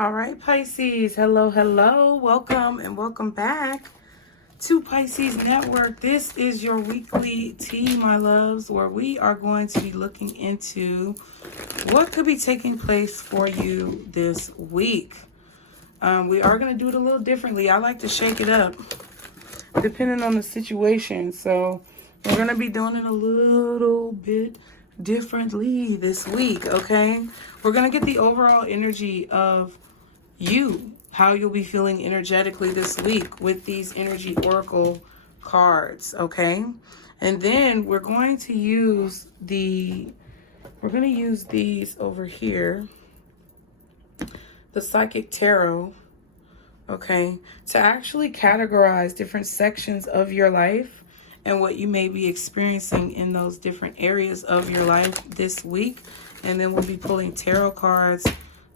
All right, Pisces. Hello, hello. Welcome and welcome back to Pisces Network. This is your weekly tea, my loves, where we are going to be looking into what could be taking place for you this week. We are going to do it a little differently. I like to shake it up depending on the situation. So we're going to be doing it a little bit differently this week, okay? We're going to get the overall energy of you, how you'll be feeling energetically this week with these energy oracle cards, okay? And then we're going to use these over here, the Psychic Tarot, okay, to actually categorize different sections of your life and what you may be experiencing in those different areas of your life this week. And then we'll be pulling tarot cards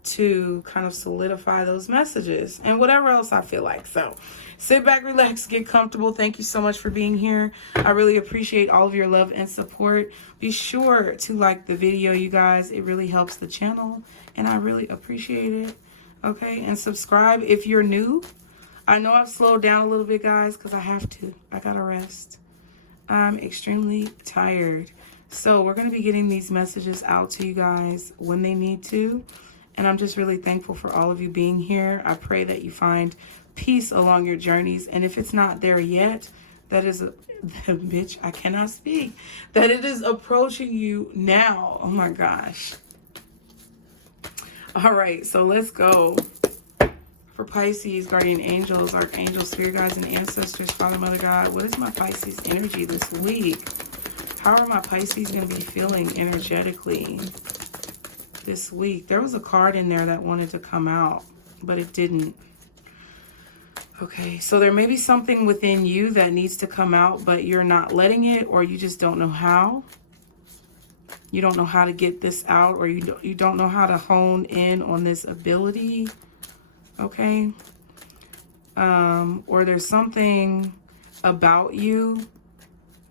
to kind of solidify those messages and whatever else I feel like. So sit back, relax, get comfortable. Thank you so much for being here. I really appreciate all of your love and support. Be sure to like the video, you guys. It really helps the channel and I really appreciate it. Okay, and subscribe if you're new. I know I've slowed down a little bit, guys, because I have to. I gotta rest. I'm extremely tired. So we're going to be getting these messages out to you guys when they need to. And I'm just really thankful for all of you being here. I pray that you find peace along your journeys. And if it's not there yet, that is bitch, I cannot speak. That it is approaching you now. Oh my gosh. All right, so let's go. For Pisces, guardian angels, archangels, spirit guides, and ancestors, Father, Mother, God, what is my Pisces energy this week? How are my Pisces going to be feeling energetically this week? There was a card in there that wanted to come out, but it didn't. Okay, so there may be something within you that needs to come out, but you're not letting it, or you just don't know how. You don't know how to get this out, or you don't know how to hone in on this ability. Okay, or there's something about you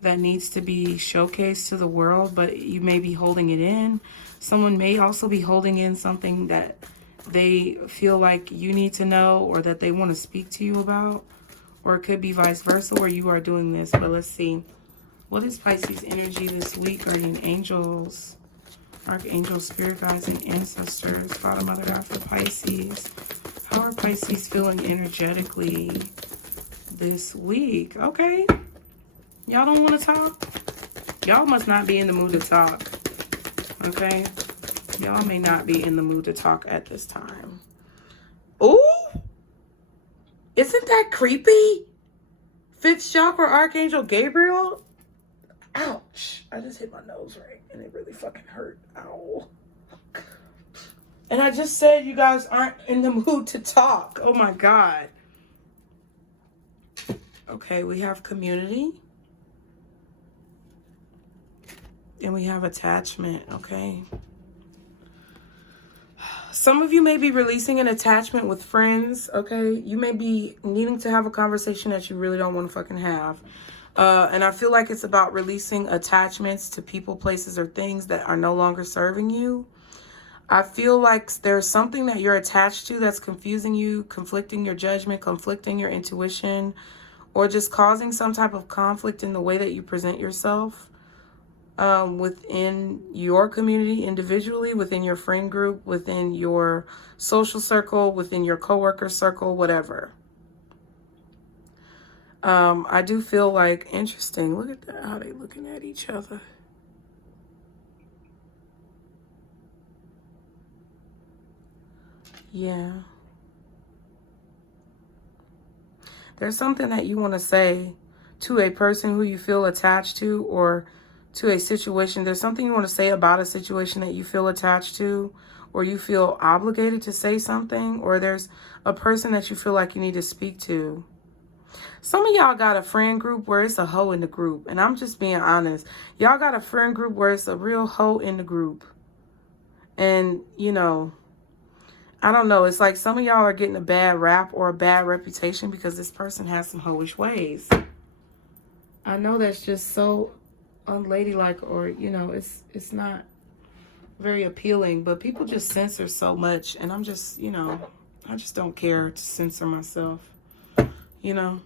that needs to be showcased to the world, but you may be holding it in. Someone may also be holding in something that they feel like you need to know, or that they want to speak to you about, or it could be vice versa where you are doing this. But let's see, what is Pisces energy this week? Guardian angels, archangels, spirit guides, and ancestors, Father, Mother, God, for Pisces. How are Pisces feeling energetically this week? Okay. Y'all don't want to talk? Y'all must not be in the mood to talk. Okay? Y'all may not be in the mood to talk at this time. Ooh! Isn't that creepy? Fifth chakra, Archangel Gabriel? Ouch. I just hit my nose right and it really fucking hurt. Ow. And I just said you guys aren't in the mood to talk. Oh my God. Okay, we have community. And we have attachment, okay? Some of you may be releasing an attachment with friends, okay? You may be needing to have a conversation that you really don't want to fucking have. And I feel like it's about releasing attachments to people, places, or things that are no longer serving you. I feel like there's something that you're attached to that's confusing you, conflicting your judgment, conflicting your intuition, or just causing some type of conflict in the way that you present yourself within your community individually, within your friend group, within your social circle, within your coworker circle, whatever. I do feel like, interesting, look at that, how they looking at each other. Yeah. There's something that you want to say to a person who you feel attached to, or to a situation. There's something you want to say about a situation that you feel attached to, or you feel obligated to say something, or there's a person that you feel like you need to speak to. Some of y'all got a friend group where it's a hoe in the group. And I'm just being honest. Y'all got a friend group where it's a real hoe in the group. And, you know, I don't know. It's like some of y'all are getting a bad rap or a bad reputation because this person has some hoish ways. I know that's just so unladylike, or, you know, it's not very appealing, but people just censor so much. And I'm just, you know, I just don't care to censor myself, you know.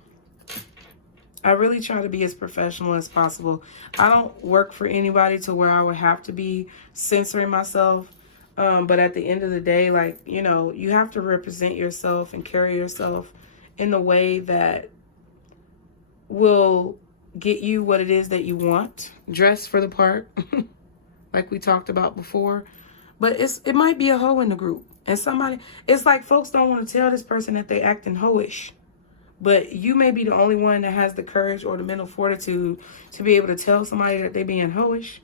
I really try to be as professional as possible. I don't work for anybody to where I would have to be censoring myself. But at the end of the day, like, you know, you have to represent yourself and carry yourself in the way that will get you what it is that you want. Dress for the part, like we talked about before. But it might be a hoe in the group. And somebody, it's like folks don't want to tell this person that they acting hoish. But you may be the only one that has the courage or the mental fortitude to be able to tell somebody that they being hoish.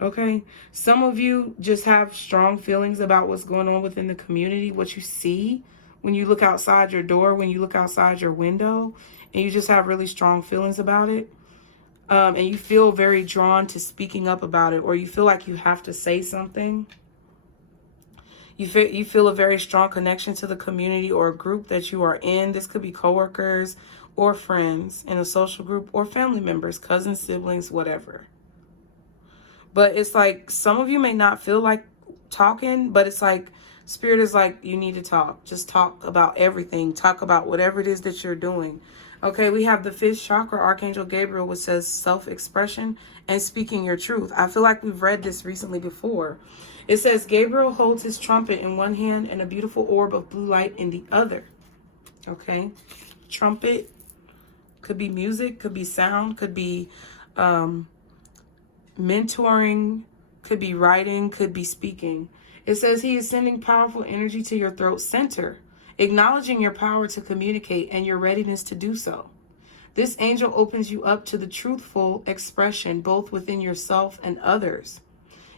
Okay? Some of you just have strong feelings about what's going on within the community, what you see when you look outside your door, when you look outside your window, and you just have really strong feelings about it. And you feel very drawn to speaking up about it, or you feel like you have to say something. You feel a very strong connection to the community or a group that you are in. This could be coworkers or friends in a social group or family members, cousins, siblings, whatever. But it's like some of you may not feel like talking, but it's like Spirit is like, you need to talk. Just talk about everything. Talk about whatever it is that you're doing. Okay, we have the 5th chakra, Archangel Gabriel, which says self-expression and speaking your truth. I feel like we've read this recently before. It says Gabriel holds his trumpet in one hand and a beautiful orb of blue light in the other. Okay, trumpet could be music, could be sound, could be mentoring, could be writing, could be speaking. It says he is sending powerful energy to your throat center, acknowledging your power to communicate and your readiness to do so. This angel opens you up to the truthful expression both within yourself and others.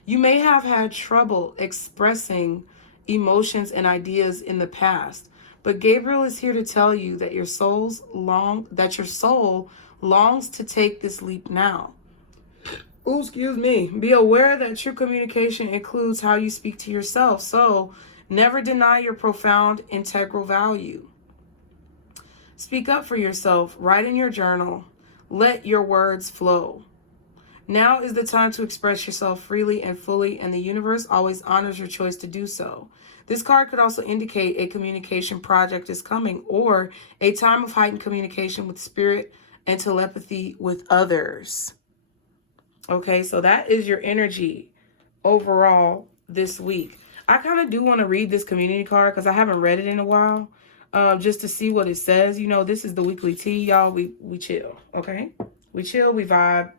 You may have had trouble expressing emotions and ideas in the past, but Gabriel is here to tell you that your soul longs to take this leap now. Ooh, excuse me. Be aware that true communication includes how you speak to yourself, so never deny your profound integral value. Speak up for yourself. Write in your journal. Let your words flow. Now is the time to express yourself freely and fully, and the universe always honors your choice to do so. This card could also indicate a communication project is coming or a time of heightened communication with spirit and telepathy with others. Okay, so that is your energy overall this week. I kind of do want to read this community card because I haven't read it in a while, just to see what it says. You know, this is the weekly tea, y'all. We chill, okay? We chill, we vibe.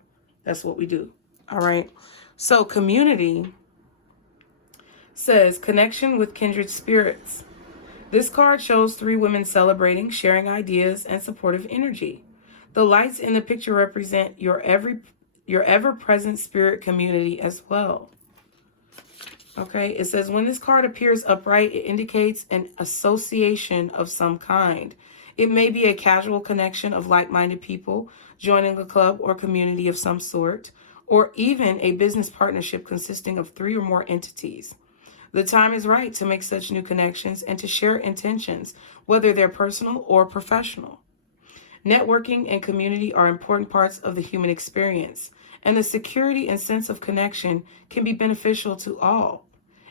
That's what we do. All right. So community says connection with kindred spirits. This card shows 3 women celebrating, sharing ideas, and supportive energy. The lights in the picture represent your ever-present spirit community as well. Okay. It says when this card appears upright, it indicates an association of some kind. It may be a casual connection of like-minded people joining a club or community of some sort, or even a business partnership consisting of 3 or more entities. The time is right to make such new connections and to share intentions, whether they're personal or professional. Networking and community are important parts of the human experience, and the security and sense of connection can be beneficial to all.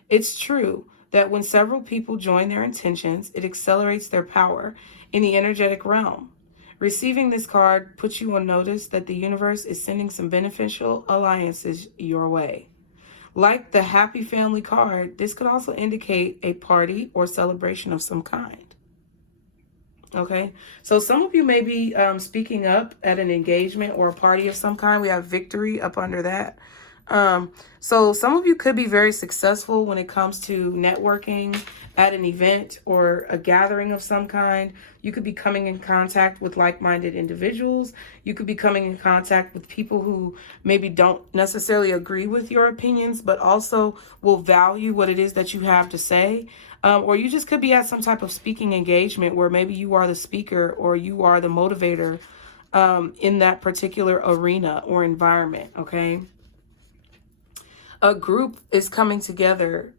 It's true that when several people join their intentions, it accelerates their power in the energetic realm. Receiving this card puts you on notice that the universe is sending some beneficial alliances your way. Like the Happy Family card, this could also indicate a party or celebration of some kind. Okay, so some of you may be speaking up at an engagement or a party of some kind. We have victory up under that. So some of you could be very successful when it comes to networking at an event or a gathering of some kind. You could be coming in contact with like-minded individuals. You could be coming in contact with people who maybe don't necessarily agree with your opinions, but also will value what it is that you have to say. Or you just could be at some type of speaking engagement where maybe you are the speaker or you are the motivator in that particular arena or environment, okay? A group is coming together.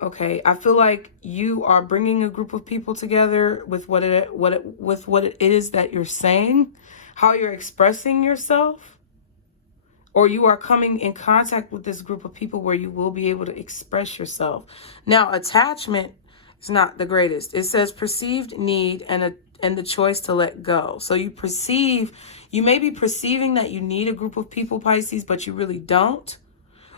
Okay, I feel like you are bringing a group of people together with what it is that you're saying, how you're expressing yourself, or you are coming in contact with this group of people where you will be able to express yourself. Now, attachment It's not the greatest. It says perceived need and the choice to let go. So you may be perceiving that you need a group of people, Pisces, but you really don't.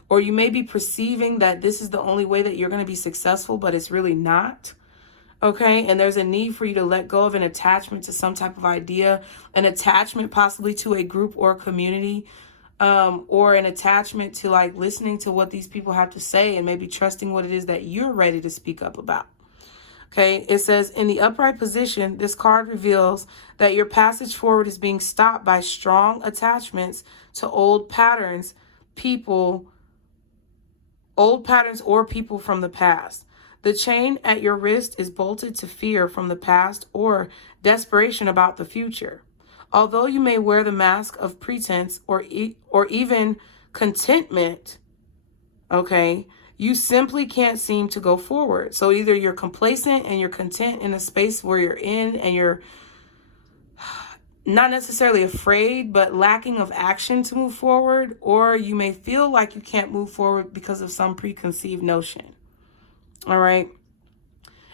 Or you may be perceiving that this is the only way that you're going to be successful, but it's really not. Okay, and there's a need for you to let go of an attachment to some type of idea, an attachment possibly to a group or a community, or an attachment to like listening to what these people have to say and maybe trusting what it is that you're ready to speak up about. Okay, it says in the upright position, this card reveals that your passage forward is being stopped by strong attachments to old patterns or people from the past. The chain at your wrist is bolted to fear from the past or desperation about the future. Although you may wear the mask of pretense or even contentment, okay, you simply can't seem to go forward. So either you're complacent and you're content in a space where you're in and you're not necessarily afraid, but lacking of action to move forward, or you may feel like you can't move forward because of some preconceived notion. All right.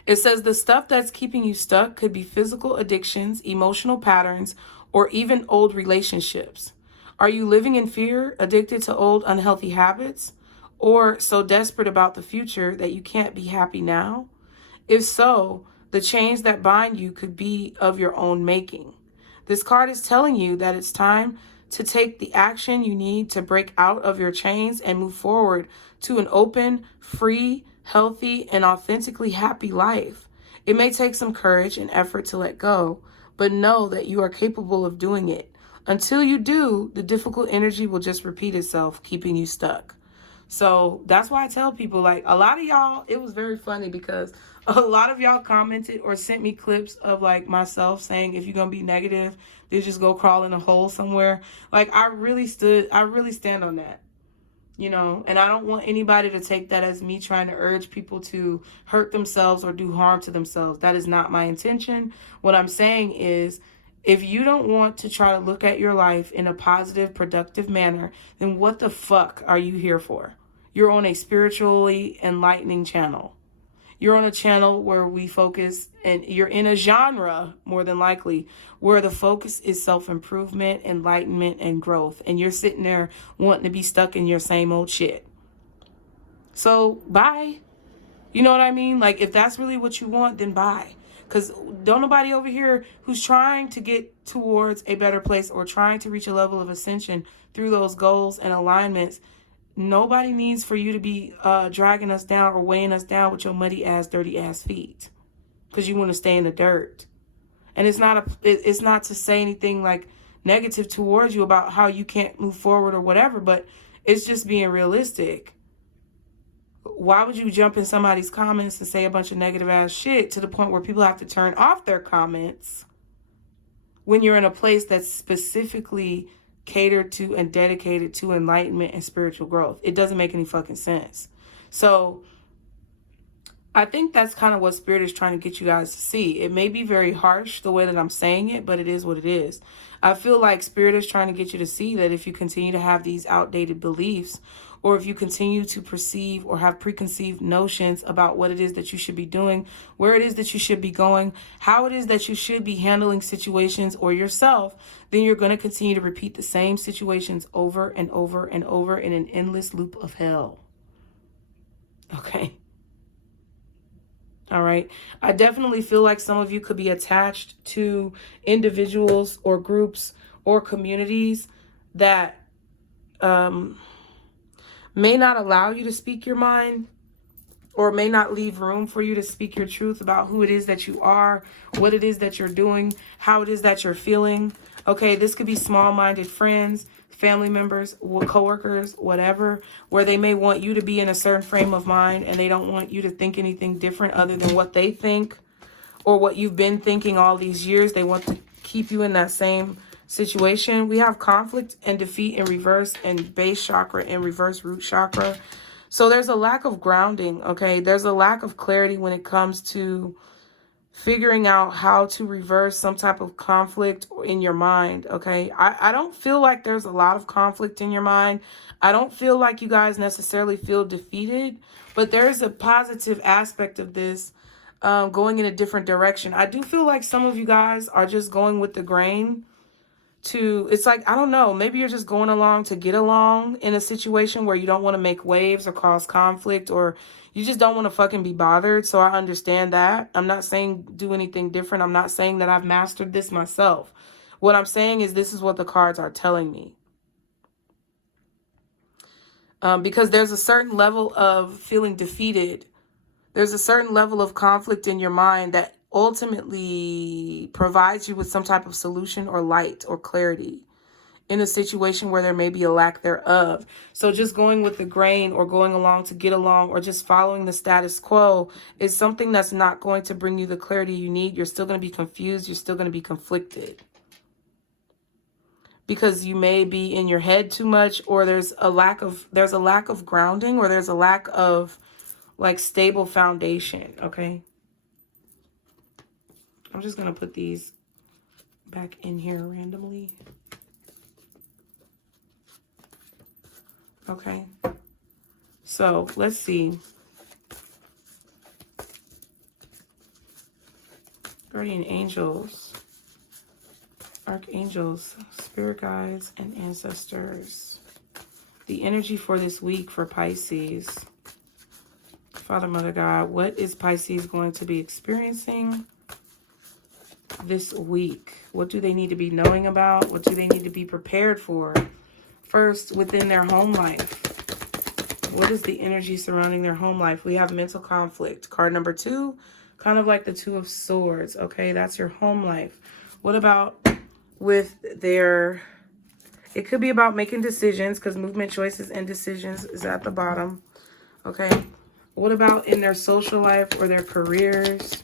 It says the stuff that's keeping you stuck could be physical addictions, emotional patterns, or even old relationships. Are you living in fear, addicted to old unhealthy habits, or so desperate about the future that you can't be happy now? If so, the chains that bind you could be of your own making. This card is telling you that it's time to take the action you need to break out of your chains and move forward to an open, free, healthy, and authentically happy life. It may take some courage and effort to let go, but know that you are capable of doing it. Until you do, the difficult energy will just repeat itself, keeping you stuck. So that's why I tell people, like, a lot of y'all, it was very funny because a lot of y'all commented or sent me clips of like myself saying, if you're going to be negative, then just go crawl in a hole somewhere. Like, I really stand on that, you know, and I don't want anybody to take that as me trying to urge people to hurt themselves or do harm to themselves. That is not my intention. What I'm saying is, if you don't want to try to look at your life in a positive, productive manner, then what the fuck are you here for? You're on a spiritually enlightening channel. You're on a channel where we focus, and you're in a genre, more than likely, where the focus is self-improvement, enlightenment, and growth. And you're sitting there wanting to be stuck in your same old shit. So, bye. You know what I mean? Like, if that's really what you want, then bye. Because don't nobody over here who's trying to get towards a better place or trying to reach a level of ascension through those goals and alignments, nobody needs for you to be dragging us down or weighing us down with your muddy ass, dirty ass feet. Because you want to stay in the dirt. And it's not to say anything like negative towards you about how you can't move forward or whatever, but it's just being realistic. Why would you jump in somebody's comments and say a bunch of negative ass shit to the point where people have to turn off their comments when you're in a place that's specifically catered to and dedicated to enlightenment and spiritual growth? It doesn't make any fucking sense. So I think that's kind of what Spirit is trying to get you guys to see. It may be very harsh the way that I'm saying it, but it is what it is. I feel like Spirit is trying to get you to see that if you continue to have these outdated beliefs, or if you continue to perceive or have preconceived notions about what it is that you should be doing, where it is that you should be going, how it is that you should be handling situations or yourself, then you're going to continue to repeat the same situations over and over and over in an endless loop of hell. Okay. All right. I definitely feel like some of you could be attached to individuals or groups or communities that may not allow you to speak your mind, or may not leave room for you to speak your truth about who it is that you are, what it is that you're doing, how it is that you're feeling. Okay, this could be small-minded friends, family members, coworkers, whatever, where they may want you to be in a certain frame of mind and they don't want you to think anything different other than what they think or what you've been thinking all these years. They want to keep you in that same situation. We have conflict and defeat in reverse, and base chakra and reverse root chakra. So there's a lack of grounding, okay? There's a lack of clarity when it comes to figuring out how to reverse some type of conflict in your mind, okay? I don't feel like there's a lot of conflict in your mind. I don't feel like you guys necessarily feel defeated, but there's a positive aspect of this going in a different direction. I do feel like some of you guys are just going with the grain to, it's like, I don't know, maybe you're just going along to get along in a situation where you don't want to make waves or cause conflict, or you just don't want to fucking be bothered. So I understand that. I'm not saying do anything different. I'm not saying that I've mastered this myself. What I'm saying is this is what the cards are telling me. Because there's a certain level of feeling defeated. There's a certain level of conflict in your mind that ultimately provides you with some type of solution or light or clarity in a situation where there may be a lack thereof. So just going with the grain or going along to get along or just following the status quo is something that's not going to bring you the clarity you need. You're still going to be confused. You're still going to be conflicted. Because you may be in your head too much, or there's a lack of grounding, or there's a lack of like stable foundation. Okay. I'm just going to put these back in here randomly. Okay. So let's see. Guardian angels, archangels, spirit guides, and ancestors. The energy for this week for Pisces. Father, Mother, God, what is Pisces going to be experiencing this week? What do they need to be knowing about? What do they need to be prepared for? First, within their home life. What is the energy surrounding their home life? We have mental conflict. Card number 2, kind of like the 2 of Swords. Okay, that's your home life. What about with their... It could be about making decisions, because movement, choices, and decisions is at the bottom. Okay. What about in their social life or their careers?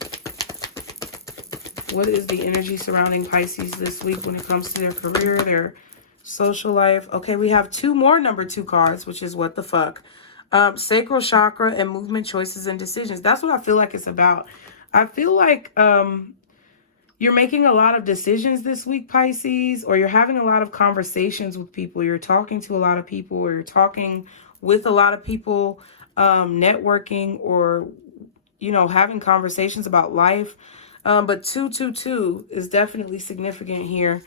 What is the energy surrounding Pisces this week when it comes to their career, their social life? Okay, we have 2 more number 2 cards, which is what the fuck. Sacral chakra and movement, choices, and decisions. That's what I feel like it's about. I feel like you're making a lot of decisions this week, Pisces, or you're having a lot of conversations with people. You're talking to a lot of people, or you're talking with a lot of people, networking, or, you know, having conversations about life. But 222 is definitely significant here.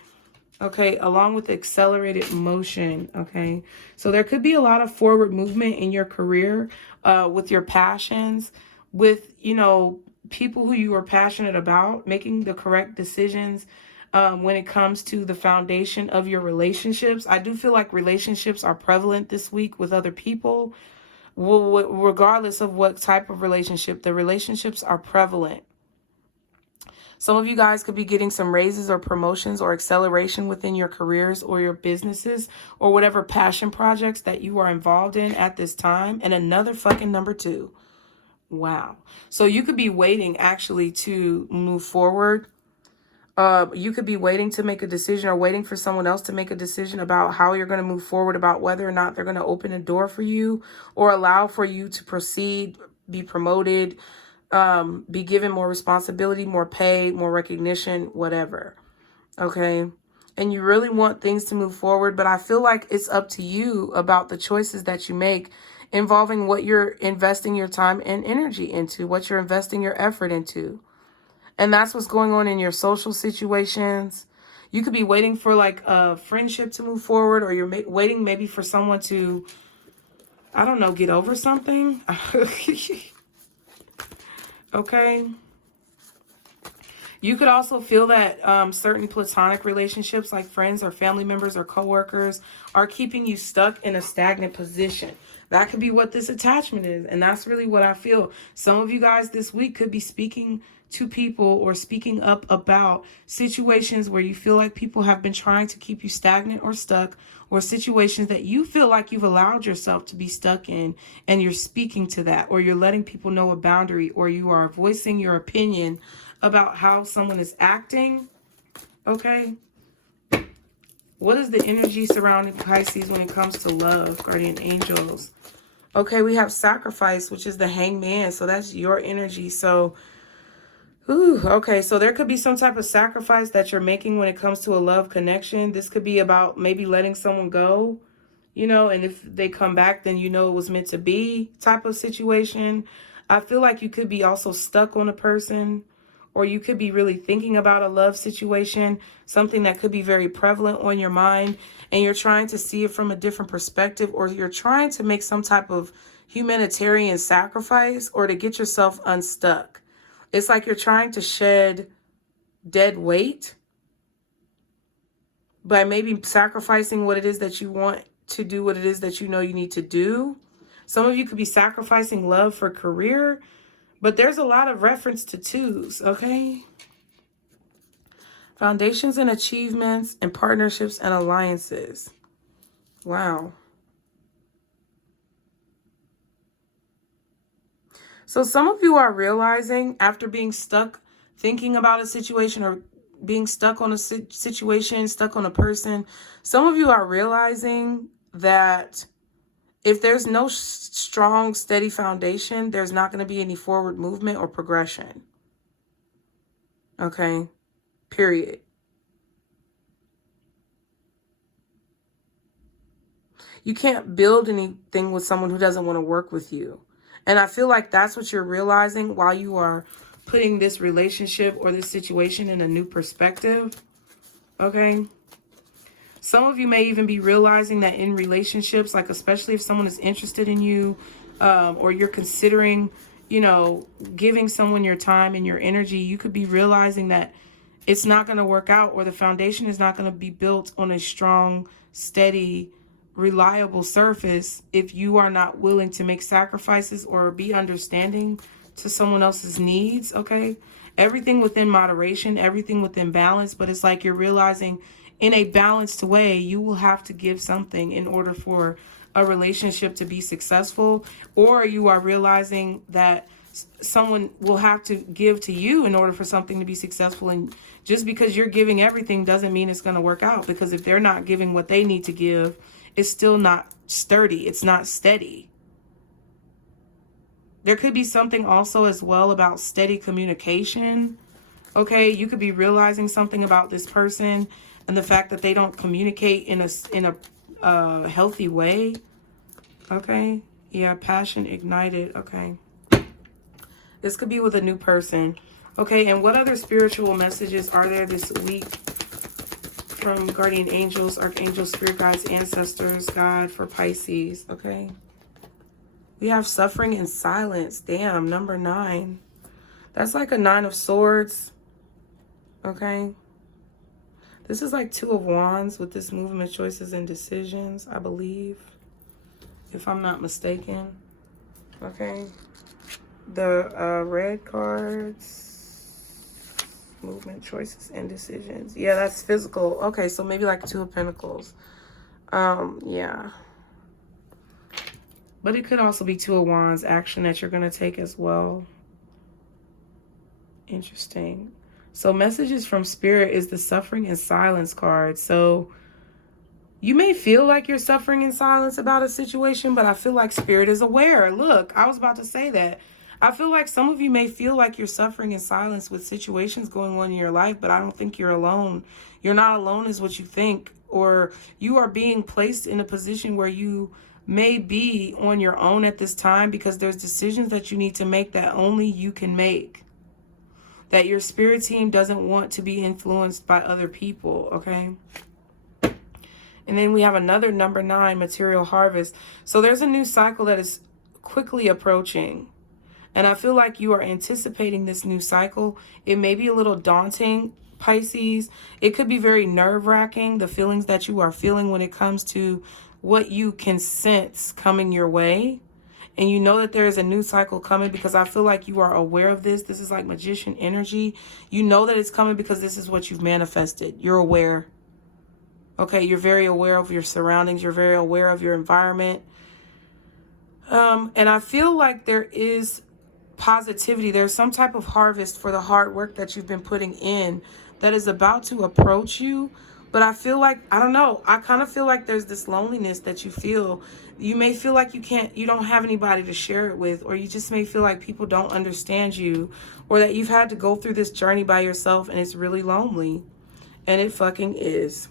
Okay, along with accelerated motion. Okay, so there could be a lot of forward movement in your career, with your passions, with, you know, people who you are passionate about, making the correct decisions when it comes to the foundation of your relationships. I do feel like relationships are prevalent this week with other people. Well, regardless of what type of relationship, the relationships are prevalent. Some of you guys could be getting some raises or promotions or acceleration within your careers or your businesses or whatever passion projects that you are involved in at this time. And another fucking number 2. Wow. So you could be waiting actually to move forward. You could be waiting to make a decision, or waiting for someone else to make a decision about how you're going to move forward, about whether or not they're going to open a door for you or allow for you to proceed, be promoted, be given more responsibility, more pay, more recognition, whatever. Okay. And you really want things to move forward, but I feel like it's up to you about the choices that you make involving what you're investing your time and energy into, what you're investing your effort into. And that's what's going on in your social situations. You could be waiting for like a friendship to move forward, or you're waiting maybe for someone to, I don't know, get over something. Okay. You could also feel that certain platonic relationships, like friends or family members or coworkers, are keeping you stuck in a stagnant position. That could be what this attachment is. And that's really what I feel. Some of you guys this week could be speaking to people or speaking up about situations where you feel like people have been trying to keep you stagnant or stuck, or situations that you feel like you've allowed yourself to be stuck in, and you're speaking to that, or you're letting people know a boundary, or you are voicing your opinion about how someone is acting. Okay. What is the energy surrounding Pisces when it comes to love, guardian angels? Okay, we have sacrifice, which is the hangman. So that's your energy. So, okay, so there could be some type of sacrifice that you're making when it comes to a love connection. This could be about maybe letting someone go, you know, and if they come back, then you know it was meant to be type of situation. I feel like you could be also stuck on a person, or you could be really thinking about a love situation, something that could be very prevalent on your mind, and you're trying to see it from a different perspective, or you're trying to make some type of humanitarian sacrifice or to get yourself unstuck. It's like you're trying to shed dead weight by maybe sacrificing what it is that you want to do, what it is that you know you need to do. Some of you could be sacrificing love for career, but there's a lot of reference to twos, okay? Foundations and achievements and partnerships and alliances. Wow. So some of you are realizing after being stuck thinking about a situation or being stuck on a situation, stuck on a person, some of you are realizing that if there's no strong, steady foundation, there's not going to be any forward movement or progression. Okay? Period. You can't build anything with someone who doesn't want to work with you. And I feel like that's what you're realizing while you are putting this relationship or this situation in a new perspective. Okay? Some of you may even be realizing that in relationships, like especially if someone is interested in you, or you're considering, you know, giving someone your time and your energy, you could be realizing that it's not going to work out, or the foundation is not going to be built on a strong, steady, reliable surface if you are not willing to make sacrifices or be understanding to someone else's needs. Okay? Everything within moderation, everything within balance, but it's like you're realizing in a balanced way, you will have to give something in order for a relationship to be successful, or you are realizing that someone will have to give to you in order for something to be successful. And just because you're giving everything doesn't mean it's going to work out, because if they're not giving what they need to give, it's still not sturdy. It's not steady. There could be something also as well about steady communication. Okay, you could be realizing something about this person and the fact that they don't communicate in a healthy way. Okay, yeah, passion ignited. Okay, this could be with a new person. Okay, and what other spiritual messages are there this week from guardian angels, archangels, spirit guides, ancestors, God, for Pisces? Okay, we have suffering in silence. Damn, number 9. That's like a 9 of swords. Okay, this is like 2 of wands with this movement, choices, and decisions, I believe, if I'm not mistaken. Okay, the red cards, movement, choices, and decisions. Yeah, that's physical. Okay, so maybe like 2 of pentacles. Yeah, but it could also be 2 of wands, action that you're going to take as well. Interesting. So messages from spirit is the suffering in silence card. So you may feel like you're suffering in silence about a situation, but I feel like spirit is aware. Look, I was about to say that. I feel like some of you may feel like you're suffering in silence with situations going on in your life, but I don't think you're alone. You're not alone is what you think, or you are being placed in a position where you may be on your own at this time because there's decisions that you need to make that only you can make, that your spirit team doesn't want to be influenced by other people. Okay? And then we have another number 9, material harvest. So there's a new cycle that is quickly approaching. And I feel like you are anticipating this new cycle. It may be a little daunting, Pisces. It could be very nerve-wracking, the feelings that you are feeling when it comes to what you can sense coming your way. And you know that there is a new cycle coming because I feel like you are aware of this. This is like magician energy. You know that it's coming because this is what you've manifested. You're aware. Okay, you're very aware of your surroundings. You're very aware of your environment. And I feel like there is positivity. There's some type of harvest for the hard work that you've been putting in that is about to approach you. But I feel like, I don't know, I kind of feel like there's this loneliness that you feel. You may feel like you don't have anybody to share it with, or you just may feel like people don't understand you, or that you've had to go through this journey by yourself and it's really lonely. And it fucking is.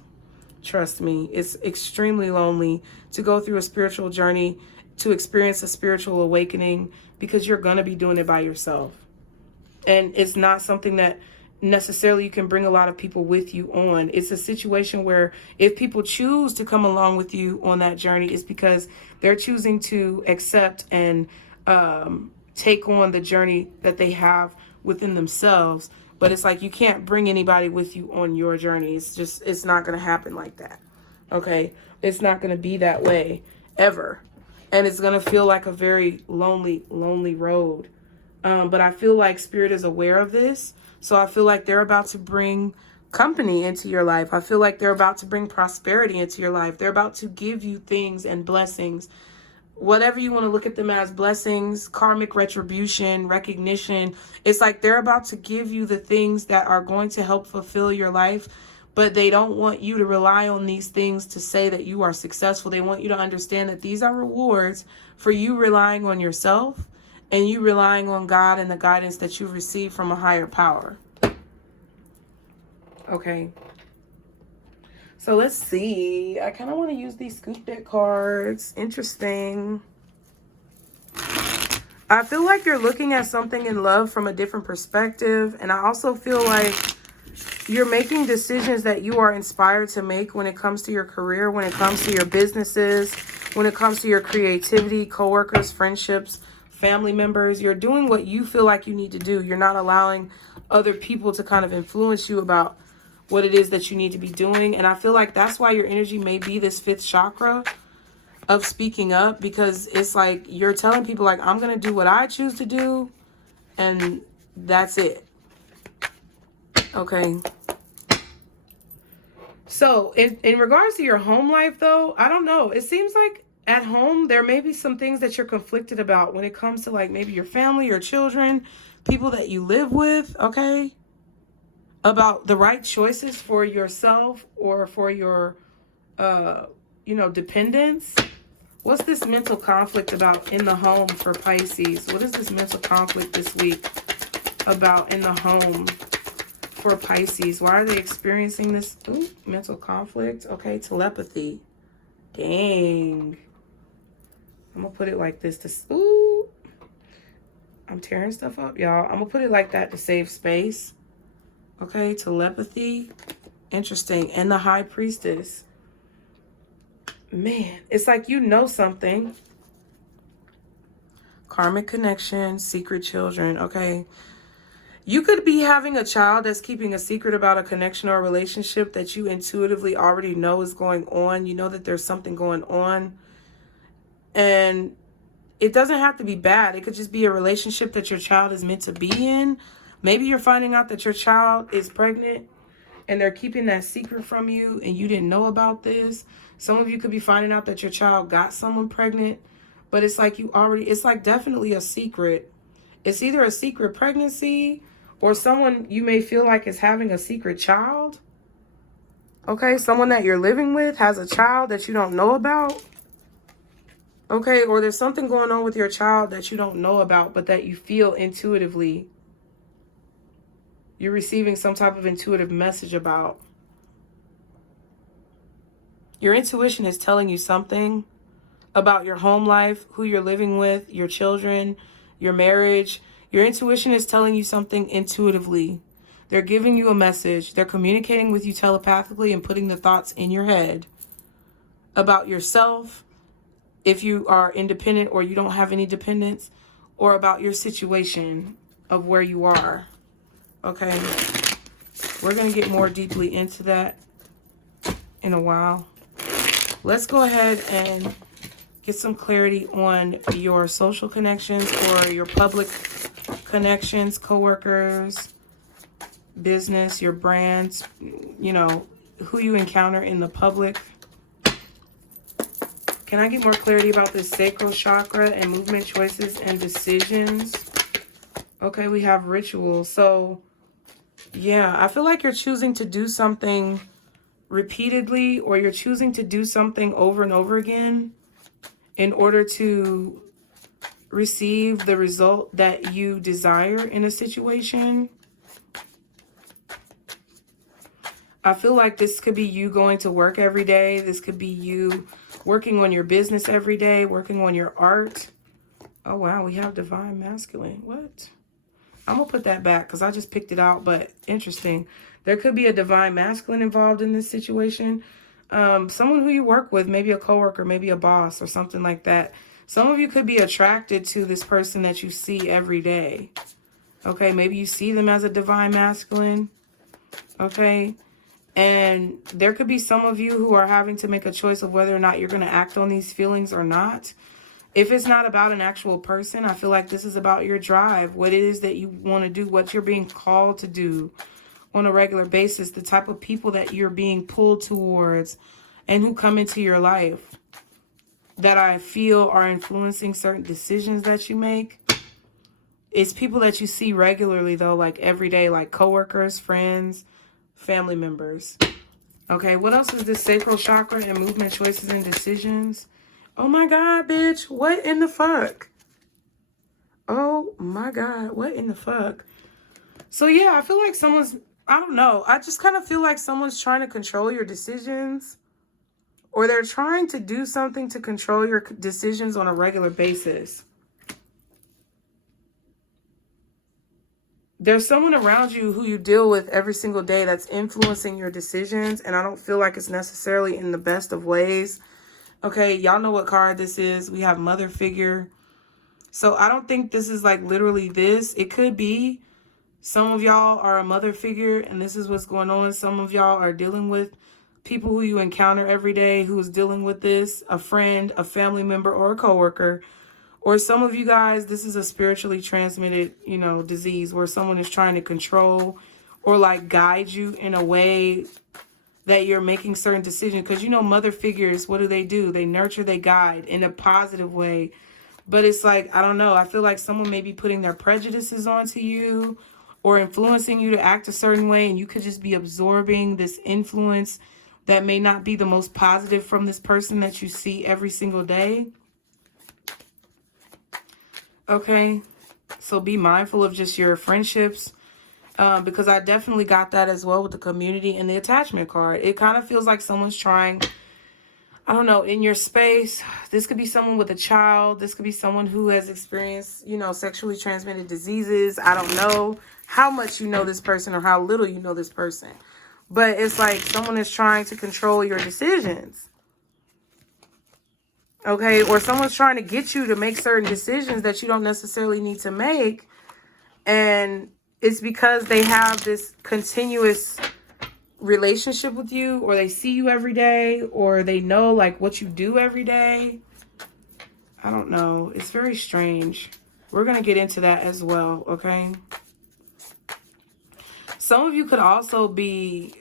Trust me, it's extremely lonely to go through a spiritual journey, to experience a spiritual awakening, because you're going to be doing it by yourself. And it's not something that necessarily you can bring a lot of people with you on. It's a situation where if people choose to come along with you on that journey, it's because they're choosing to accept and take on the journey that they have within themselves. But it's like you can't bring anybody with you on your journey. It's not going to happen like that. Okay? It's not going to be that way ever. And it's going to feel like a very lonely, lonely road. But I feel like Spirit is aware of this. So I feel like they're about to bring company into your life. I feel like they're about to bring prosperity into your life. They're about to give you things and blessings. Whatever you want to look at them as, blessings, karmic retribution, recognition. It's like they're about to give you the things that are going to help fulfill your life. But they don't want you to rely on these things to say that you are successful. They want you to understand that these are rewards for you relying on yourself and you relying on God and the guidance that you receive from a higher power. Okay. So let's see. I kind of want to use these scoop deck cards. Interesting. I feel like you're looking at something in love from a different perspective. And I also feel like you're making decisions that you are inspired to make when it comes to your career, when it comes to your businesses, when it comes to your creativity, coworkers, friendships, family members. You're doing what you feel like you need to do. You're not allowing other people to kind of influence you about what it is that you need to be doing. And I feel like that's why your energy may be this 5th chakra of speaking up, because it's like you're telling people like, I'm going to do what I choose to do. And that's it. Okay. So in regards to your home life, though, I don't know. It seems like at home, there may be some things that you're conflicted about when it comes to like maybe your family, your children, people that you live with. Okay. About the right choices for yourself or for your, dependents. What's this mental conflict about in the home for Pisces? What is this mental conflict this week about in the home for Pisces? Why are they experiencing this mental conflict? Okay, telepathy. Dang. I'm going to put it like this. I'm tearing stuff up, y'all. I'm going to put it like that to save space. Okay, telepathy. Interesting. And the High Priestess. Man, it's like you know something. Karmic connection, secret children. Okay. You could be having a child that's keeping a secret about a connection or a relationship that you intuitively already know is going on. You know that there's something going on. And it doesn't have to be bad. It could just be a relationship that your child is meant to be in. Maybe you're finding out that your child is pregnant and they're keeping that secret from you and you didn't know about this. Some of you could be finding out that your child got someone pregnant, but it's like it's like definitely a secret. It's either a secret pregnancy or someone you may feel like is having a secret child. Okay, someone that you're living with has a child that you don't know about. Okay, or there's something going on with your child that you don't know about, but that you feel intuitively. You're receiving some type of intuitive message about. Your intuition is telling you something about your home life, who you're living with, your children, your marriage. Your intuition is telling you something intuitively. They're giving you a message. They're communicating with you telepathically and putting the thoughts in your head about yourself, if you are independent or you don't have any dependents, or about your situation of where you are. Okay, we're going to get more deeply into that in a while. Let's go ahead and get some clarity on your social connections or your public connections, coworkers, business, your brands, who you encounter in the public. Can I get more clarity about this sacral chakra and movement, choices, and decisions? Okay, we have rituals. So yeah, I feel like you're choosing to do something repeatedly, or you're choosing to do something over and over again in order to receive the result that you desire in a situation. I feel like this could be you going to work every day. This could be you working on your business every day, working on your art. Oh, wow. We have divine masculine. What? I'm going to put that back because I just picked it out, but interesting. There could be a divine masculine involved in this situation. Someone who you work with, maybe a coworker, maybe a boss or something like that. Some of you could be attracted to this person that you see every day. Okay, maybe you see them as a divine masculine. Okay, and there could be some of you who are having to make a choice of whether or not you're going to act on these feelings or not. If it's not about an actual person, I feel like this is about your drive, what it is that you want to do, what you're being called to do on a regular basis, the type of people that you're being pulled towards and who come into your life that I feel are influencing certain decisions that you make. It's people that you see regularly, though, like every day, like coworkers, friends, family members. Okay, what else is this? Sacral chakra and movement, choices, and decisions. Oh my God, bitch. What in the fuck? Oh my God. What in the fuck? So yeah, I feel like someone's, I don't know. I just kind of feel like someone's trying to control your decisions, or they're trying to do something to control your decisions on a regular basis. There's someone around you who you deal with every single day that's influencing your decisions, and I don't feel like it's necessarily in the best of ways. Okay, y'all know what card this is. We have mother figure. So I don't think this is like literally this. It could be some of y'all are a mother figure and this is what's going on. Some of y'all are dealing with people who you encounter every day who is dealing with this, a friend, a family member, or a coworker. Or some of you guys, this is a spiritually transmitted, you know, disease where someone is trying to control or like guide you in a way that you're making certain decisions. Because, you know, mother figures, what do? They nurture, they guide in a positive way. But it's like, I don't know. I feel like someone may be putting their prejudices onto you or influencing you to act a certain way. And you could just be absorbing this influence that may not be the most positive from this person that you see every single day. Okay, so be mindful of just your friendships, because I definitely got that as well with the community and the attachment card. It kind of feels like someone's trying, I don't know, in your space. This could be someone with a child. This could be someone who has experienced, you know, sexually transmitted diseases. I don't know how much you know this person or how little you know this person. But it's like someone is trying to control your decisions. Okay, or someone's trying to get you to make certain decisions that you don't necessarily need to make. And it's because they have this continuous relationship with you, or they see you every day, or they know like what you do every day. I don't know. It's very strange. We're going to get into that as well, okay? Some of you could also be,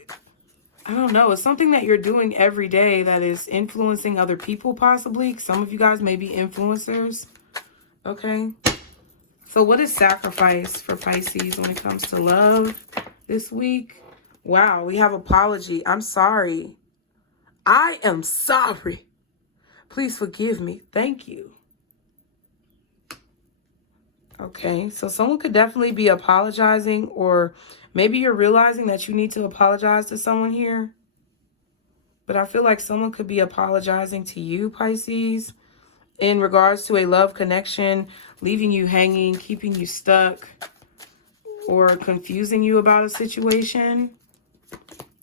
I don't know, it's something that you're doing every day that is influencing other people possibly. Some of you guys may be influencers. Okay. So what is sacrifice for Pisces when it comes to love this week? Wow, we have apology. I'm sorry. I am sorry. Please forgive me. Thank you. Okay, so someone could definitely be apologizing, or maybe you're realizing that you need to apologize to someone here. But I feel like someone could be apologizing to you, Pisces, in regards to a love connection, leaving you hanging, keeping you stuck, or confusing you about a situation.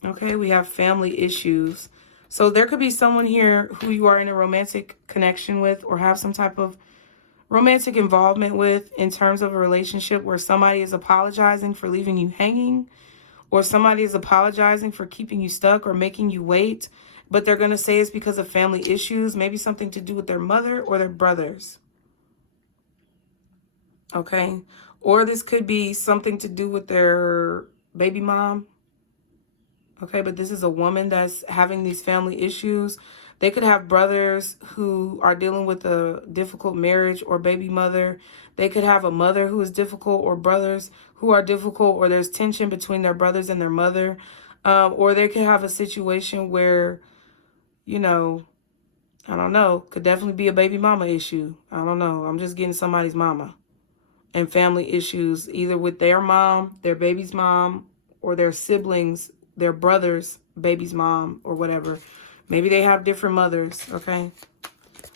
Okay, we have family issues. So there could be someone here who you are in a romantic connection with or have some type of romantic involvement with in terms of a relationship where somebody is apologizing for leaving you hanging, or somebody is apologizing for keeping you stuck or making you wait, but they're going to say it's because of family issues, maybe something to do with their mother or their brothers. Okay, or this could be something to do with their baby mom. Okay, but this is a woman that's having these family issues. They could have brothers who are dealing with a difficult marriage or baby mother. They could have a mother who is difficult, or brothers who are difficult, or there's tension between their brothers and their mother. Or they could have a situation where, you know, I don't know, could definitely be a baby mama issue. I don't know. I'm just getting somebody's mama. And family issues, either with their mom, their baby's mom, or their siblings, their brother's baby's mom, or whatever. Maybe they have different mothers, okay?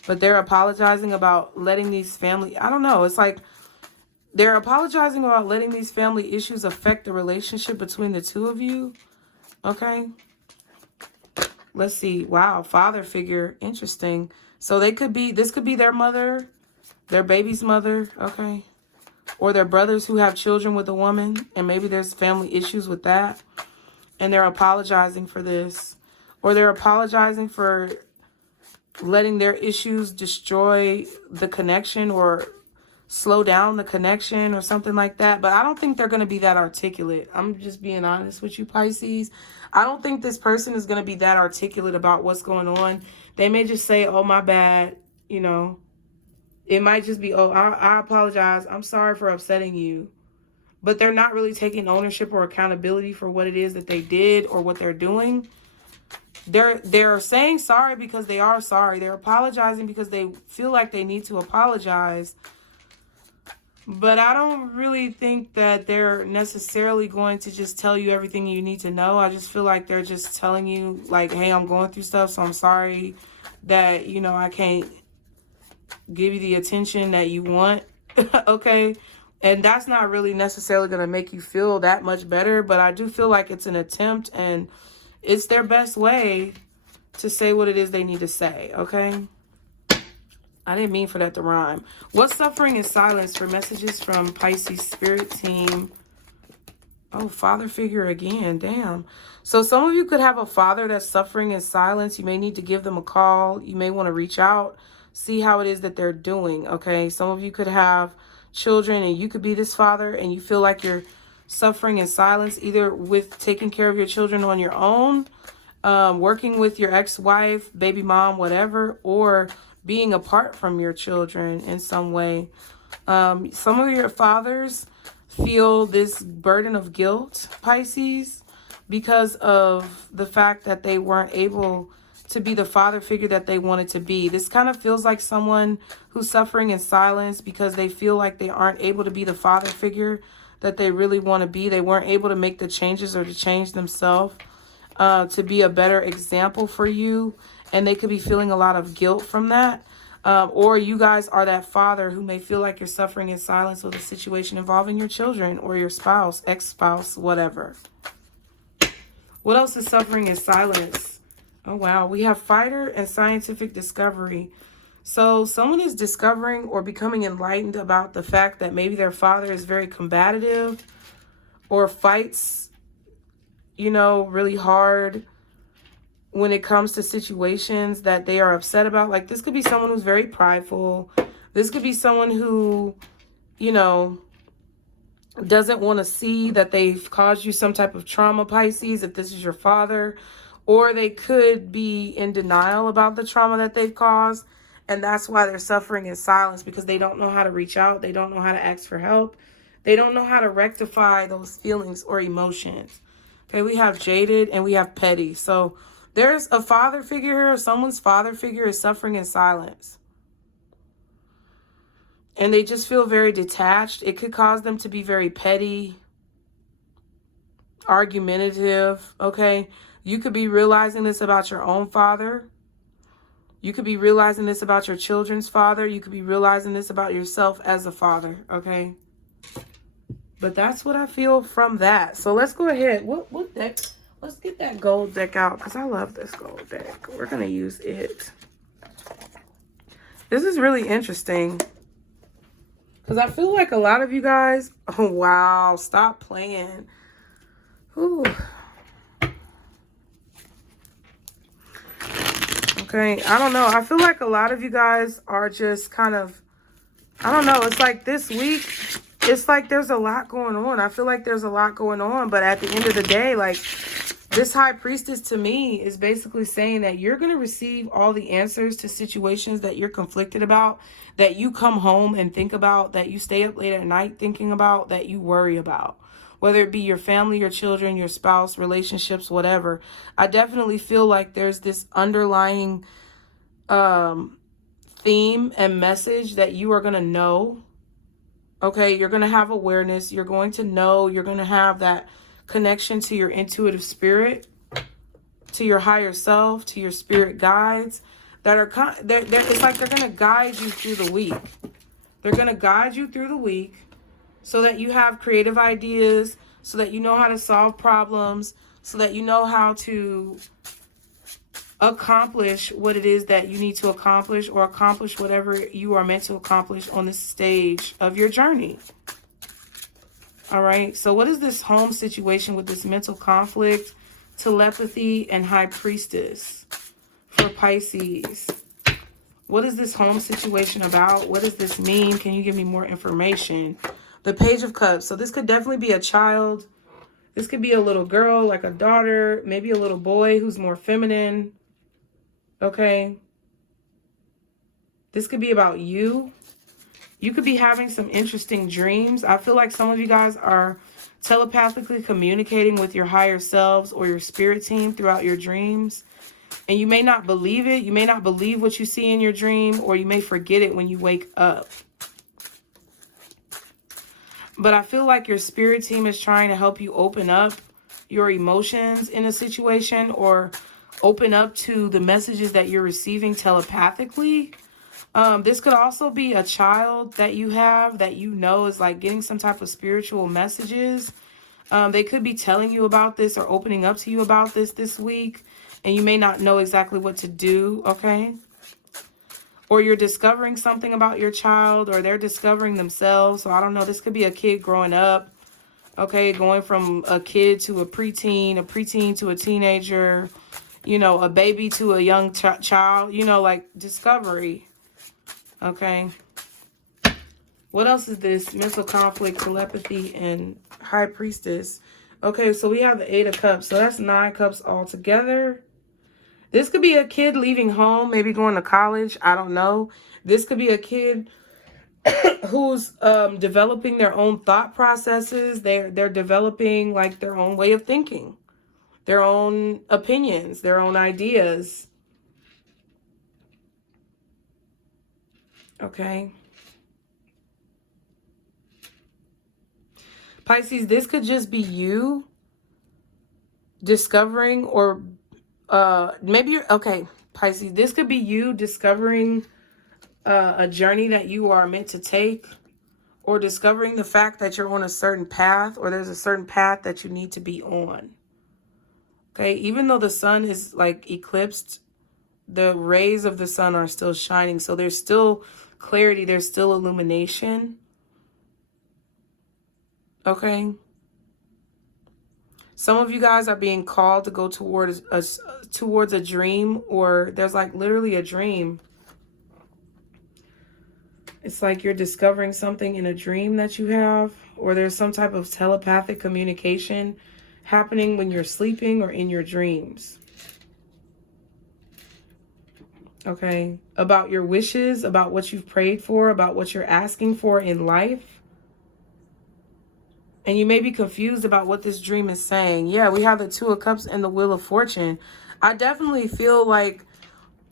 But they're apologizing about letting these family, I don't know, it's like they're apologizing about letting these family issues affect the relationship between the two of you. Okay. Let's see. Wow. Father figure. Interesting. So they could be, this could be their mother, their baby's mother. Okay. Or their brothers who have children with a woman. And maybe there's family issues with that. And they're apologizing for this. Or they're apologizing for letting their issues destroy the connection or slow down the connection or something like that. But I don't think they're going to be that articulate. I'm just being honest with you, Pisces. I don't think this person is going to be that articulate about what's going on. They may just say, oh, my bad. You know, it might just be, oh, I apologize. I'm sorry for upsetting you. But they're not really taking ownership or accountability for what it is that they did or what they're doing. They're saying sorry because they are sorry. They're apologizing because they feel like they need to apologize. But I don't really think that they're necessarily going to just tell you everything you need to know. I just feel like they're just telling you, like, hey, I'm going through stuff, so I'm sorry that, you know, I can't give you the attention that you want. Okay? And that's not really necessarily going to make you feel that much better, but I do feel like it's an attempt and it's their best way to say what it is they need to say, okay? I didn't mean for that to rhyme. What's suffering in silence for messages from Pisces spirit team? Oh, father figure again. Damn. So some of you could have a father that's suffering in silence. You may need to give them a call. You may want to reach out, see how it is that they're doing, okay? Some of you could have children and you could be this father and you feel like you're suffering in silence, either with taking care of your children on your own, working with your ex-wife, baby mom, whatever, or being apart from your children in some way. Some of your fathers feel this burden of guilt, Pisces, because of the fact that they weren't able to be the father figure that they wanted to be. This kind of feels like someone who's suffering in silence because they feel like they aren't able to be the father figure that they really want to be. They weren't able to make the changes or to change themselves to be a better example for you. And they could be feeling a lot of guilt from that. Or you guys are that father who may feel like you're suffering in silence with a situation involving your children or your spouse, ex-spouse, whatever. What else is suffering in silence? Oh, wow. We have fighter and scientific discovery. So someone is discovering or becoming enlightened about the fact that maybe their father is very combative or fights, you know, really hard when it comes to situations that they are upset about. Like, this could be someone who's very prideful. This could be someone who, you know, doesn't want to see that they've caused you some type of trauma, Pisces, if this is your father. Or they could be in denial about the trauma that they've caused. And that's why they're suffering in silence, because they don't know how to reach out. They don't know how to ask for help. They don't know how to rectify those feelings or emotions. Okay, we have jaded and we have petty. So there's a father figure here, or someone's father figure is suffering in silence. And they just feel very detached. It could cause them to be very petty, argumentative, okay? You could be realizing this about your own father. You could be realizing this about your children's father. You could be realizing this about yourself as a father, okay? But that's what I feel from that. So let's go ahead. What deck? Let's get that gold deck out, because I love this gold deck. We're going to use it. This is really interesting, because I feel like a lot of you guys... Oh, wow. Stop playing. Ooh. Okay, I don't know. I feel like a lot of you guys are just kind of... I don't know. It's like this week... It's like there's a lot going on. I feel like there's a lot going on. But at the end of the day, like, this high priestess to me is basically saying that you're going to receive all the answers to situations that you're conflicted about, that you come home and think about, that you stay up late at night thinking about, that you worry about. Whether it be your family, your children, your spouse, relationships, whatever. I definitely feel like there's this underlying theme and message that you are going to know. Okay, you're going to have awareness. You're going to know. You're going to have that connection to your intuitive spirit, to your higher self, to your spirit guides. that are, it's like they're going to guide you through the week. They're going to guide you through the week so that you have creative ideas, so that you know how to solve problems, so that you know how to accomplish what it is that you need to accomplish, or accomplish whatever you are meant to accomplish on this stage of your journey. All right. So what is this home situation with this mental conflict, telepathy, and high priestess for Pisces? What is this home situation about? What does this mean? Can you give me more information? The Page of Cups. So this could definitely be a child. This could be a little girl, like a daughter, maybe a little boy who's more feminine. Okay. This could be about you. You could be having some interesting dreams. I feel like some of you guys are telepathically communicating with your higher selves or your spirit team throughout your dreams. And you may not believe it. You may not believe what you see in your dream, or you may forget it when you wake up. But I feel like your spirit team is trying to help you open up your emotions in a situation, or open up to the messages that you're receiving telepathically. This could also be a child that you have that you know is like getting some type of spiritual messages. They could be telling you about this or opening up to you about this week, and you may not know exactly what to do, okay? Or you're discovering something about your child, or they're discovering themselves. So I don't know, this could be a kid growing up, okay? Going from a kid to a preteen to a teenager, you know, a baby to a young child, you know, like discovery. Okay. What else is this? Mental conflict, telepathy, and high priestess. Okay, so we have the 8 of Cups. So that's 9 cups all together. This could be a kid leaving home, maybe going to college. I don't know. This could be a kid who's developing their own thought processes. They're developing like their own way of thinking, their own opinions, their own ideas. Okay. Pisces, this could just be you discovering, or maybe you're, okay, Pisces, this could be you discovering a journey that you are meant to take, or discovering the fact that you're on a certain path, or there's a certain path that you need to be on. Okay, even though the sun is like eclipsed, the rays of the sun are still shining. So there's still clarity, there's still illumination. Okay. Some of you guys are being called to go towards a dream, or there's like literally a dream. It's like you're discovering something in a dream that you have, or there's some type of telepathic communication happening when you're sleeping or in your dreams. Okay. About your wishes, about what you've prayed for, about what you're asking for in life. And you may be confused about what this dream is saying. Yeah, we have the 2 of Cups and the Wheel of Fortune. I definitely feel like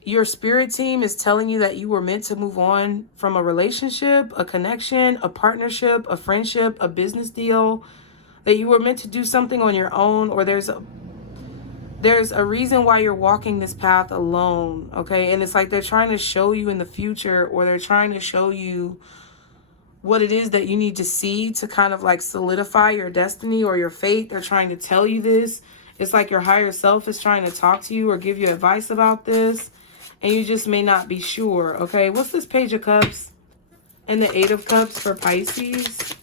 your spirit team is telling you that you were meant to move on from a relationship, a connection, a partnership, a friendship, a business deal, that you were meant to do something on your own, or there's a reason why you're walking this path alone, okay? And it's like they're trying to show you in the future, or they're trying to show you what it is that you need to see to kind of like solidify your destiny or your fate. They're trying to tell you this. It's like your higher self is trying to talk to you or give you advice about this, and you just may not be sure, okay? What's this Page of Cups and the 8 of Cups for Pisces?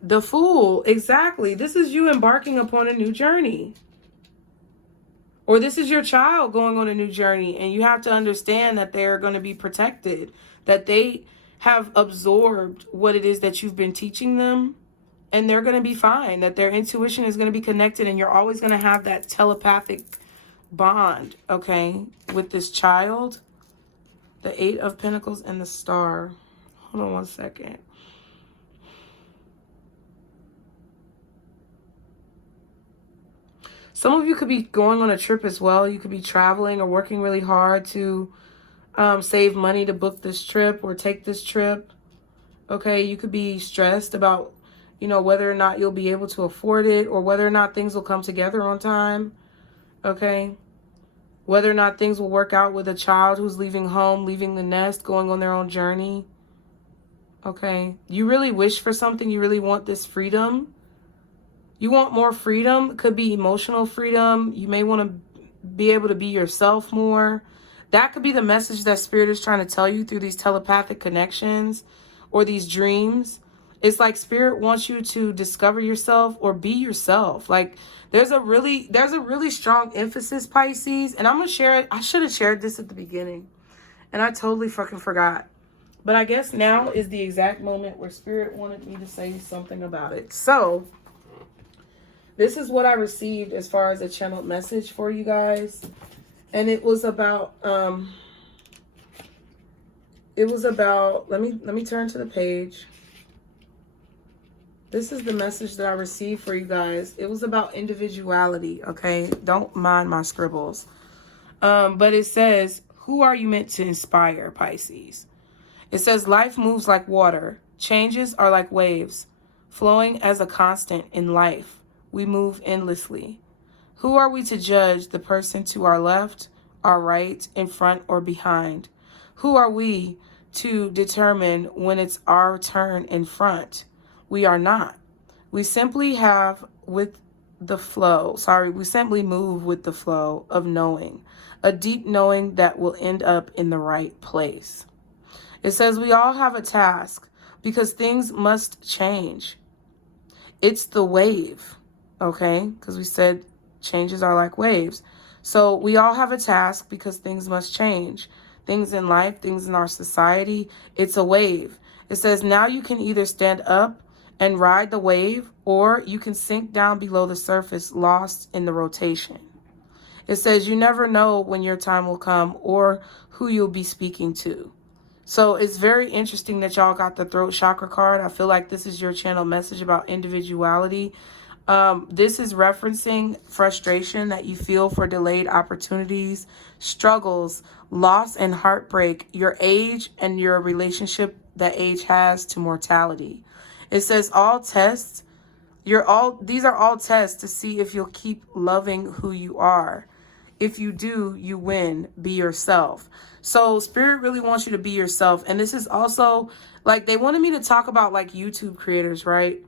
The Fool, exactly. This is you embarking upon a new journey. Or this is your child going on a new journey, and you have to understand that they're going to be protected, that they have absorbed what it is that you've been teaching them, and they're going to be fine, that their intuition is going to be connected, and you're always going to have that telepathic bond, okay, with this child. The 8 of Pentacles and the Star. Hold on one second. Some of you could be going on a trip as well. You could be traveling or working really hard to save money to book this trip or take this trip. Okay, you could be stressed about, you know, whether or not you'll be able to afford it, or whether or not things will come together on time. okay? Whether or not things will work out with a child who's leaving home, leaving the nest, going on their own journey, okay? You really wish for something. You really want this freedom. You want more freedom. It could be emotional freedom. You may want to be able to be yourself more. That could be the message that Spirit is trying to tell you through these telepathic connections or these dreams. It's like Spirit wants you to discover yourself or be yourself. Like there's a really strong emphasis, Pisces. And I'm going to share it. I should have shared this at the beginning. And I totally fucking forgot. But I guess now is the exact moment where Spirit wanted me to say something about it. So this is what I received as far as a channeled message for you guys. And it was about, let me turn to the page. This is the message that I received for you guys. It was about individuality, okay? Don't mind my scribbles. But it says, who are you meant to inspire, Pisces? It says, life moves like water. Changes are like waves, flowing as a constant in life. We move endlessly. Who are we to judge the person to our left, our right, in front, or behind? Who are we to determine when it's our turn in front? We are not. We simply we simply move with the flow of knowing, a deep knowing that will end up in the right place. It says we all have a task because things must change. It's the wave, okay? Because we said changes are like waves. So we all have a task because things must change. Things in life, things in our society, it's a wave. It says now you can either stand up and ride the wave, or you can sink down below the surface, lost in the rotation. It says you never know when your time will come or who you'll be speaking to. So it's very interesting that y'all got the throat chakra card. I feel like this is your channel message about individuality. This is referencing frustration that you feel for delayed opportunities, struggles, loss and heartbreak, your age and your relationship that age has to mortality. It says these are all tests to see if you'll keep loving who you are. If you do, you win. Be yourself. So Spirit really wants you to be yourself. And this is also like they wanted me to talk about like YouTube creators, right?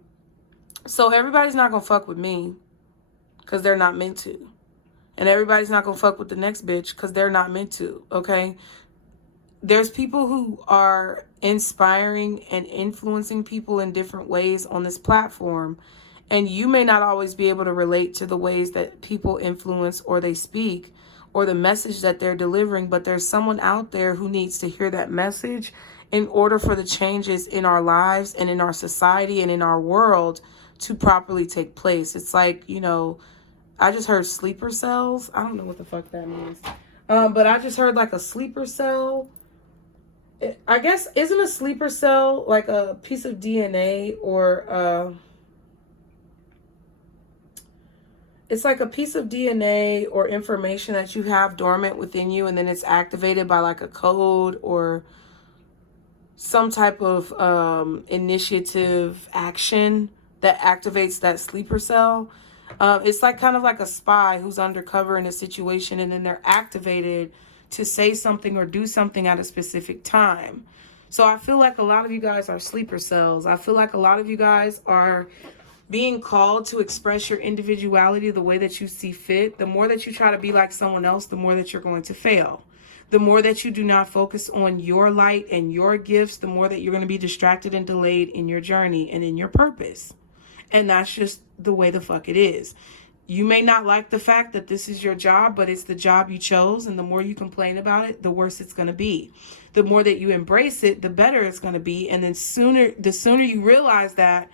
So everybody's not going to fuck with me because they're not meant to. And everybody's not going to fuck with the next bitch because they're not meant to, okay? There's people who are inspiring and influencing people in different ways on this platform. And you may not always be able to relate to the ways that people influence or they speak or the message that they're delivering. But there's someone out there who needs to hear that message in order for the changes in our lives and in our society and in our world to properly take place. It's like, you know, I just heard sleeper cells. I don't know what the fuck that means. But I just heard like a sleeper cell. I guess, isn't a sleeper cell like a piece of DNA or it's like a piece of DNA or information that you have dormant within you, and then it's activated by like a code or some type of initiative action that activates that sleeper cell. It's like kind of like a spy who's undercover in a situation, and then they're activated to say something or do something at a specific time. So I feel like a lot of you guys are sleeper cells. I feel like a lot of you guys are being called to express your individuality the way that you see fit. The more that you try to be like someone else, the more that you're going to fail. The more that you do not focus on your light and your gifts, the more that you're going to be distracted and delayed in your journey and in your purpose. And that's just the way the fuck it is. You may not like the fact that this is your job, but it's the job you chose. And the more you complain about it, the worse it's going to be. The more that you embrace it, the better it's going to be. And then the sooner you realize that,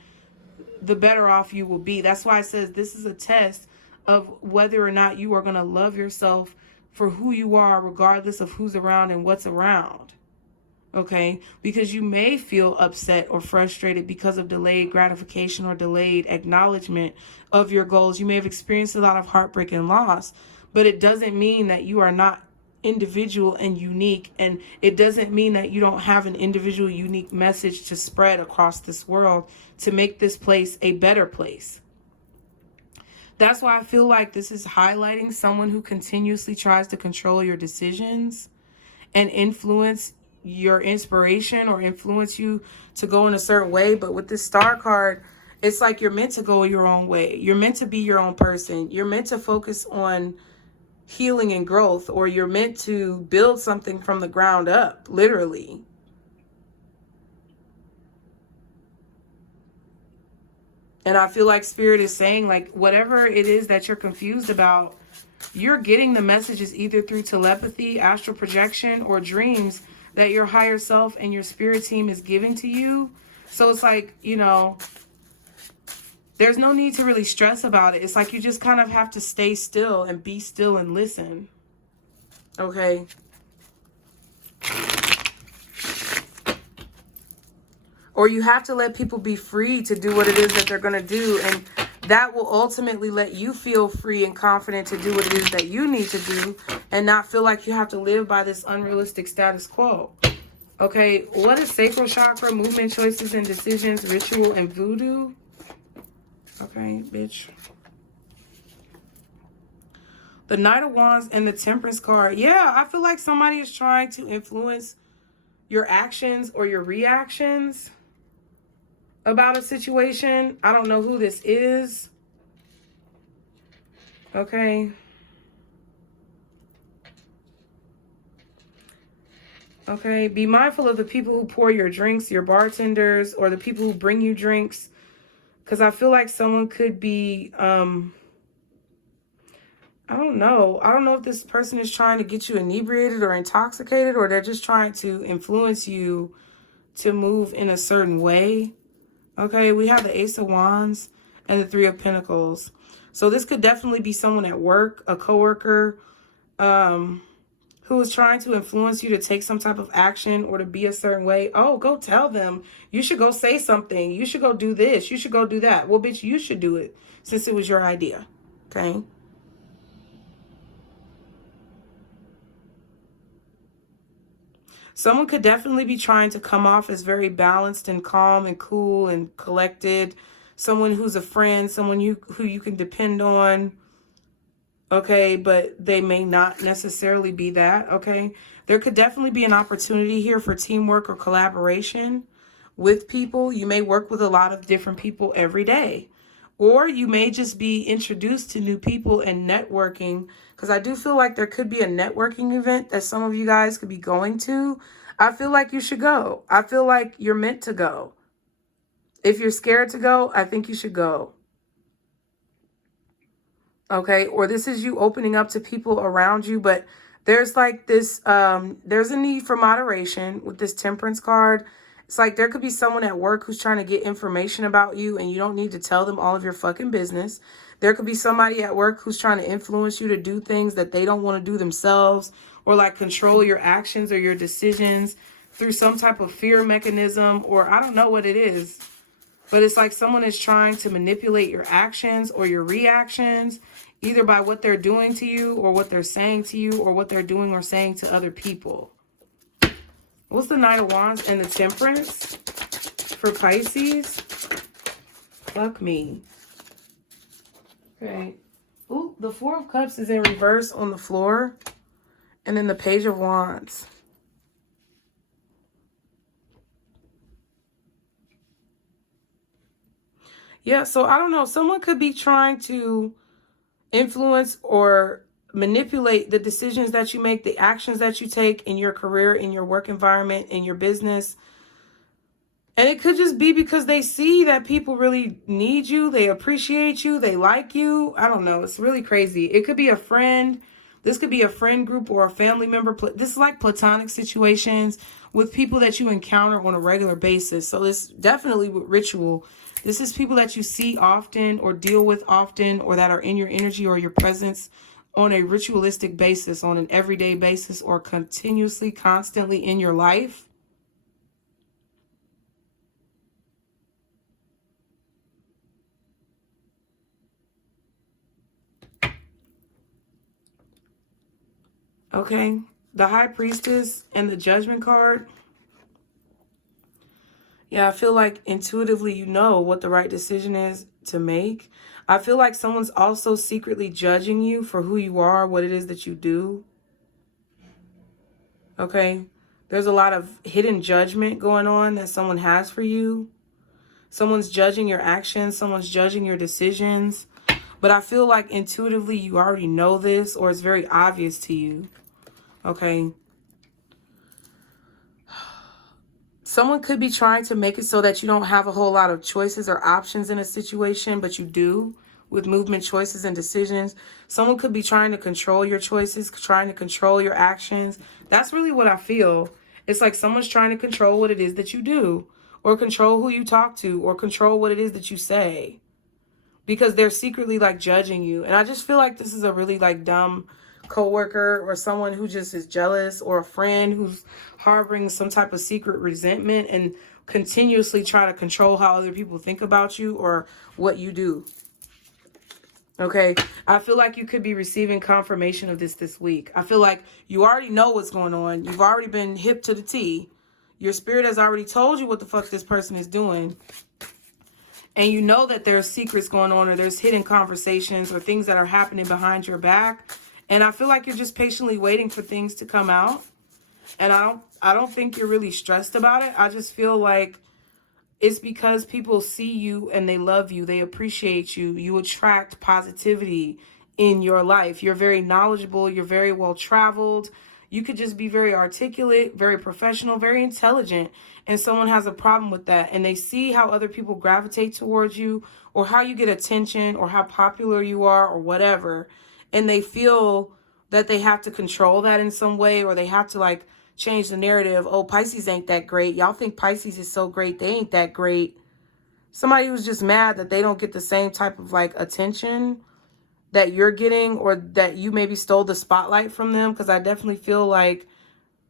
the better off you will be. That's why it says this is a test of whether or not you are going to love yourself for who you are, regardless of who's around and what's around. Okay? Because you may feel upset or frustrated because of delayed gratification or delayed acknowledgement of your goals. You may have experienced a lot of heartbreak and loss, but it doesn't mean that you are not individual and unique, and it doesn't mean that you don't have an individual unique message to spread across this world to make this place a better place. That's why I feel like this is highlighting someone who continuously tries to control your decisions and influence your inspiration or influence you to go in a certain way. But with this star card, it's like you're meant to go your own way. You're meant to be your own person. You're meant to focus on healing and growth, or you're meant to build something from the ground up, literally. And I feel like Spirit is saying, like, whatever it is that you're confused about, you're getting the messages either through telepathy, astral projection, or dreams that your higher self and your spirit team is giving to you. So it's like, you know, there's no need to really stress about it. It's like you just kind of have to stay still and be still and listen. Okay? Or you have to let people be free to do what it is that they're going to do. And that will ultimately let you feel free and confident to do what it is that you need to do and not feel like you have to live by this unrealistic status quo. Okay, what is sacral chakra, movement, choices, and decisions, ritual, and voodoo? Okay, bitch. The Knight of Wands and the Temperance card. Yeah, I feel like somebody is trying to influence your actions or your reactions about a situation. I don't know who this is. Okay. Okay, be mindful of the people who pour your drinks, your bartenders, or the people who bring you drinks. Because I feel like someone could be, I don't know. I don't know if this person is trying to get you inebriated or intoxicated, or they're just trying to influence you to move in a certain way. Okay, we have the Ace of Wands and the Three of Pentacles. So this could definitely be someone at work, a coworker, who is trying to influence you to take some type of action or to be a certain way. Oh, go tell them. You should go say something. You should go do this. You should go do that. Well, bitch, you should do it since it was your idea. Okay? Someone could definitely be trying to come off as very balanced and calm and cool and collected. Someone who's a friend, someone who you can depend on. Okay, but they may not necessarily be that. Okay, there could definitely be an opportunity here for teamwork or collaboration with people. You may work with a lot of different people every day, or you may just be introduced to new people and networking, because I do feel like there could be a networking event that some of you guys could be going to. I feel like you should go. I feel like you're meant to go. If you're scared to go, I think you should go. Okay, or this is you opening up to people around you, but there's like this, there's a need for moderation with this Temperance card. It's like there could be someone at work who's trying to get information about you and you don't need to tell them all of your fucking business. There could be somebody at work who's trying to influence you to do things that they don't want to do themselves, or like control your actions or your decisions through some type of fear mechanism, or I don't know what it is. But it's like someone is trying to manipulate your actions or your reactions, either by what they're doing to you or what they're saying to you or what they're doing or saying to other people. What's the Knight of Wands and the Temperance for Pisces? Fuck me. Okay. Ooh, the Four of Cups is in reverse on the floor. And then the Page of Wands. Yeah, so I don't know. Someone could be trying to influence or manipulate the decisions that you make, the actions that you take in your career, in your work environment, in your business. And it could just be because they see that people really need you. They appreciate you. They like you. I don't know. It's really crazy. It could be a friend. This could be a friend group or a family member. This is like platonic situations with people that you encounter on a regular basis. So it's definitely with ritual. This is people that you see often or deal with often, or that are in your energy or your presence on a ritualistic basis, on an everyday basis, or continuously, constantly in your life. Okay, the High Priestess and the Judgment card. Yeah, I feel like intuitively you know what the right decision is to make. I feel like someone's also secretly judging you for who you are, what it is that you do. Okay? There's a lot of hidden judgment going on that someone has for you. Someone's judging your actions. Someone's judging your decisions. But I feel like intuitively you already know this, or it's very obvious to you. Okay? Someone could be trying to make it so that you don't have a whole lot of choices or options in a situation, but you do with movement, choices, and decisions. Someone could be trying to control your choices, trying to control your actions. That's really what I feel. It's like someone's trying to control what it is that you do, or control who you talk to, or control what it is that you say, because they're secretly like judging you. And I just feel like this is a really like dumb coworker, or someone who just is jealous, or a friend who's harboring some type of secret resentment and continuously try to control how other people think about you or what you do. Okay, I feel like you could be receiving confirmation of this week. I feel like you already know what's going on. You've already been hip to the T. Your spirit has already told you what the fuck this person is doing. And you know that there's secrets going on, or there's hidden conversations or things that are happening behind your back. And I feel like you're just patiently waiting for things to come out. And I don't think you're really stressed about it. I just feel like it's because people see you and they love you. They appreciate you. You attract positivity in your life. You're very knowledgeable. You're very well traveled. You could just be very articulate, very professional, very intelligent. And someone has a problem with that. And they see how other people gravitate towards you, or how you get attention, or how popular you are, or whatever. And they feel that they have to control that in some way, or they have to like change the narrative. Oh, Pisces ain't that great. Y'all think Pisces is so great. They ain't that great. Somebody who's just mad that they don't get the same type of like attention that you're getting, or that you maybe stole the spotlight from them. Because I definitely feel like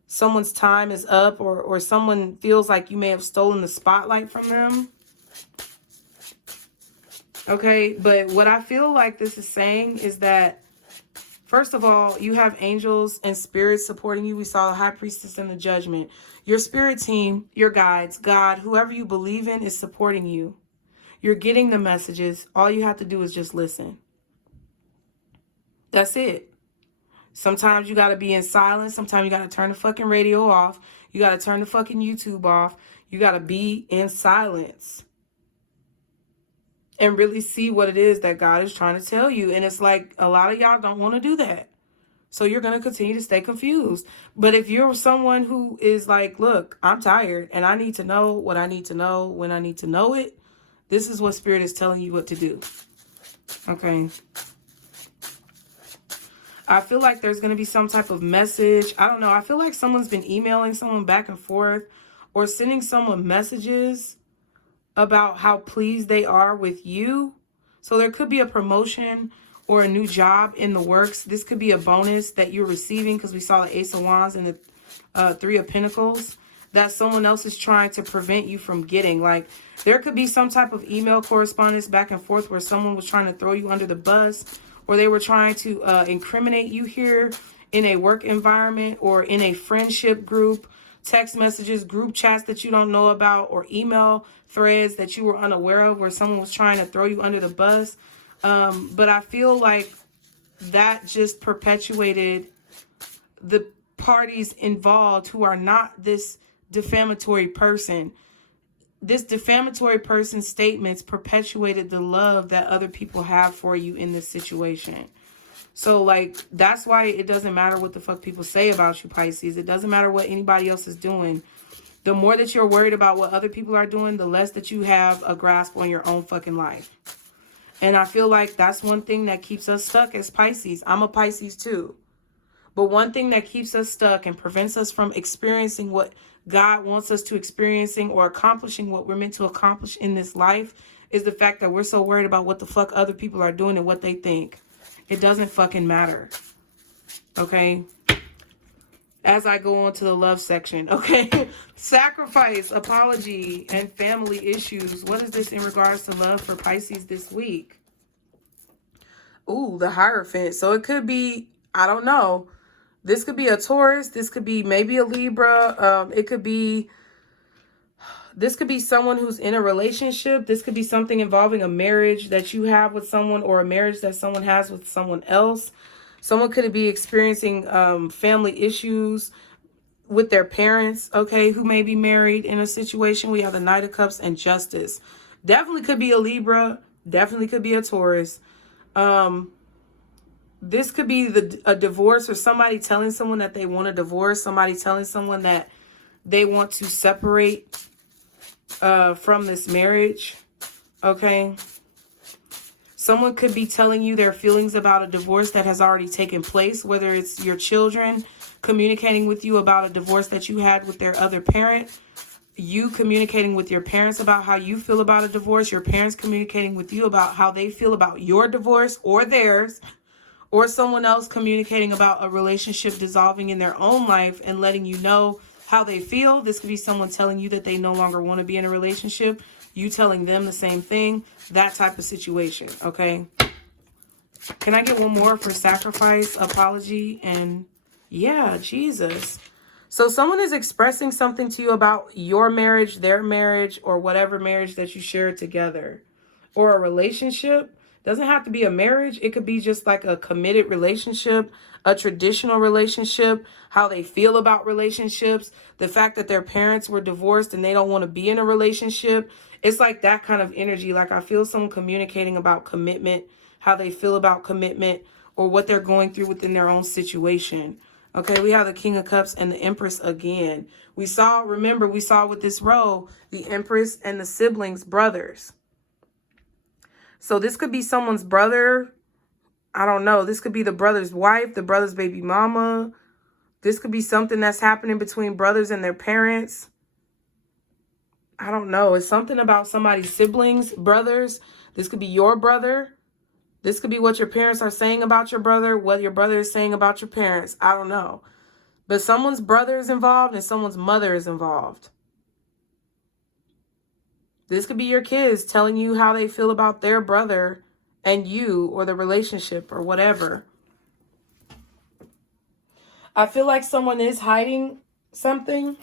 someone's time is up, or someone feels like you may have stolen the spotlight from them. Okay, but what I feel like this is saying is that, first of all, you have angels and spirits supporting you. We saw the High Priestess and the Judgment. Your spirit team, your guides, God, whoever you believe in is supporting you. You're getting the messages. All you have to do is just listen. That's it. Sometimes you got to be in silence. Sometimes you got to turn the fucking radio off. You got to turn the fucking YouTube off. You got to be in silence and really see what it is that God is trying to tell you. And it's like a lot of y'all don't want to do that. So you're going to continue to stay confused. But if you're someone who is like, look, I'm tired and I need to know what I need to know when I need to know it, this is what Spirit is telling you what to do. Okay. I feel like there's going to be some type of message. I don't know. I feel like someone's been emailing someone back and forth, or sending someone messages about how pleased they are with you. So there could be a promotion or a new job in the works. This could be a bonus that you're receiving, because we saw the Ace of Wands and the Three of Pentacles, that someone else is trying to prevent you from getting. Like, there could be some type of email correspondence back and forth where someone was trying to throw you under the bus, or they were trying to incriminate you here in a work environment, or in a friendship group, text messages, group chats that you don't know about, or email threads that you were unaware of where someone was trying to throw you under the bus. But I feel like that just perpetuated the parties involved who are not this defamatory person. This defamatory person's statements perpetuated the love that other people have for you in this situation. So, like, that's why it doesn't matter what the fuck people say about you, Pisces. It doesn't matter what anybody else is doing. The more that you're worried about what other people are doing, the less that you have a grasp on your own fucking life. And I feel like that's one thing that keeps us stuck as Pisces. I'm a Pisces too. But one thing that keeps us stuck and prevents us from experiencing what God wants us to experiencing, or accomplishing what we're meant to accomplish in this life, is the fact that we're so worried about what the fuck other people are doing and what they think. It doesn't fucking matter. Okay? As I go on to the love section. Okay? Sacrifice, apology, and family issues. What is this in regards to love for Pisces this week? Ooh, the Hierophant. So it could be, I don't know. This could be a Taurus. This could be maybe a Libra. It could be This could be someone who's in a relationship. This could be something involving a marriage that you have with someone, or a marriage that someone has with someone else. Someone could be experiencing family issues with their parents, okay, who may be married in a situation. We have the Knight of Cups and Justice. Definitely could be a Libra. Definitely could be a Taurus. This could be a divorce, or somebody telling someone that they want a divorce. Somebody telling someone that they want to separate from this marriage, okay? Someone could be telling you their feelings about a divorce that has already taken place, whether it's your children communicating with you about a divorce that you had with their other parent, you communicating with your parents about how you feel about a divorce, your parents communicating with you about how they feel about your divorce or theirs, or someone else communicating about a relationship dissolving in their own life and letting you know how they feel. This could be someone telling you that they no longer want to be in a relationship, you telling them the same thing, that type of situation, okay? Can I get one more for sacrifice, apology, and yeah, Jesus. So someone is expressing something to you about your marriage, their marriage, or whatever marriage that you share together, or a relationship. Doesn't have to be a marriage. It could be just like a committed relationship, a traditional relationship, how they feel about relationships, the fact that their parents were divorced and they don't want to be in a relationship. It's like that kind of energy. Like I feel someone communicating about commitment, how they feel about commitment, or what they're going through within their own situation. Okay, we have the King of Cups and the Empress again. We saw with this row, the Empress and the siblings, brothers. So this could be someone's brother. I don't know. This could be the brother's wife, the brother's baby mama. This could be something that's happening between brothers and their parents. I don't know. It's something about somebody's siblings, brothers. This could be your brother. This could be what your parents are saying about your brother, what your brother is saying about your parents. I don't know. But someone's brother is involved and someone's mother is involved. This could be your kids telling you how they feel about their brother and you, or the relationship, or whatever. I feel like someone is hiding something.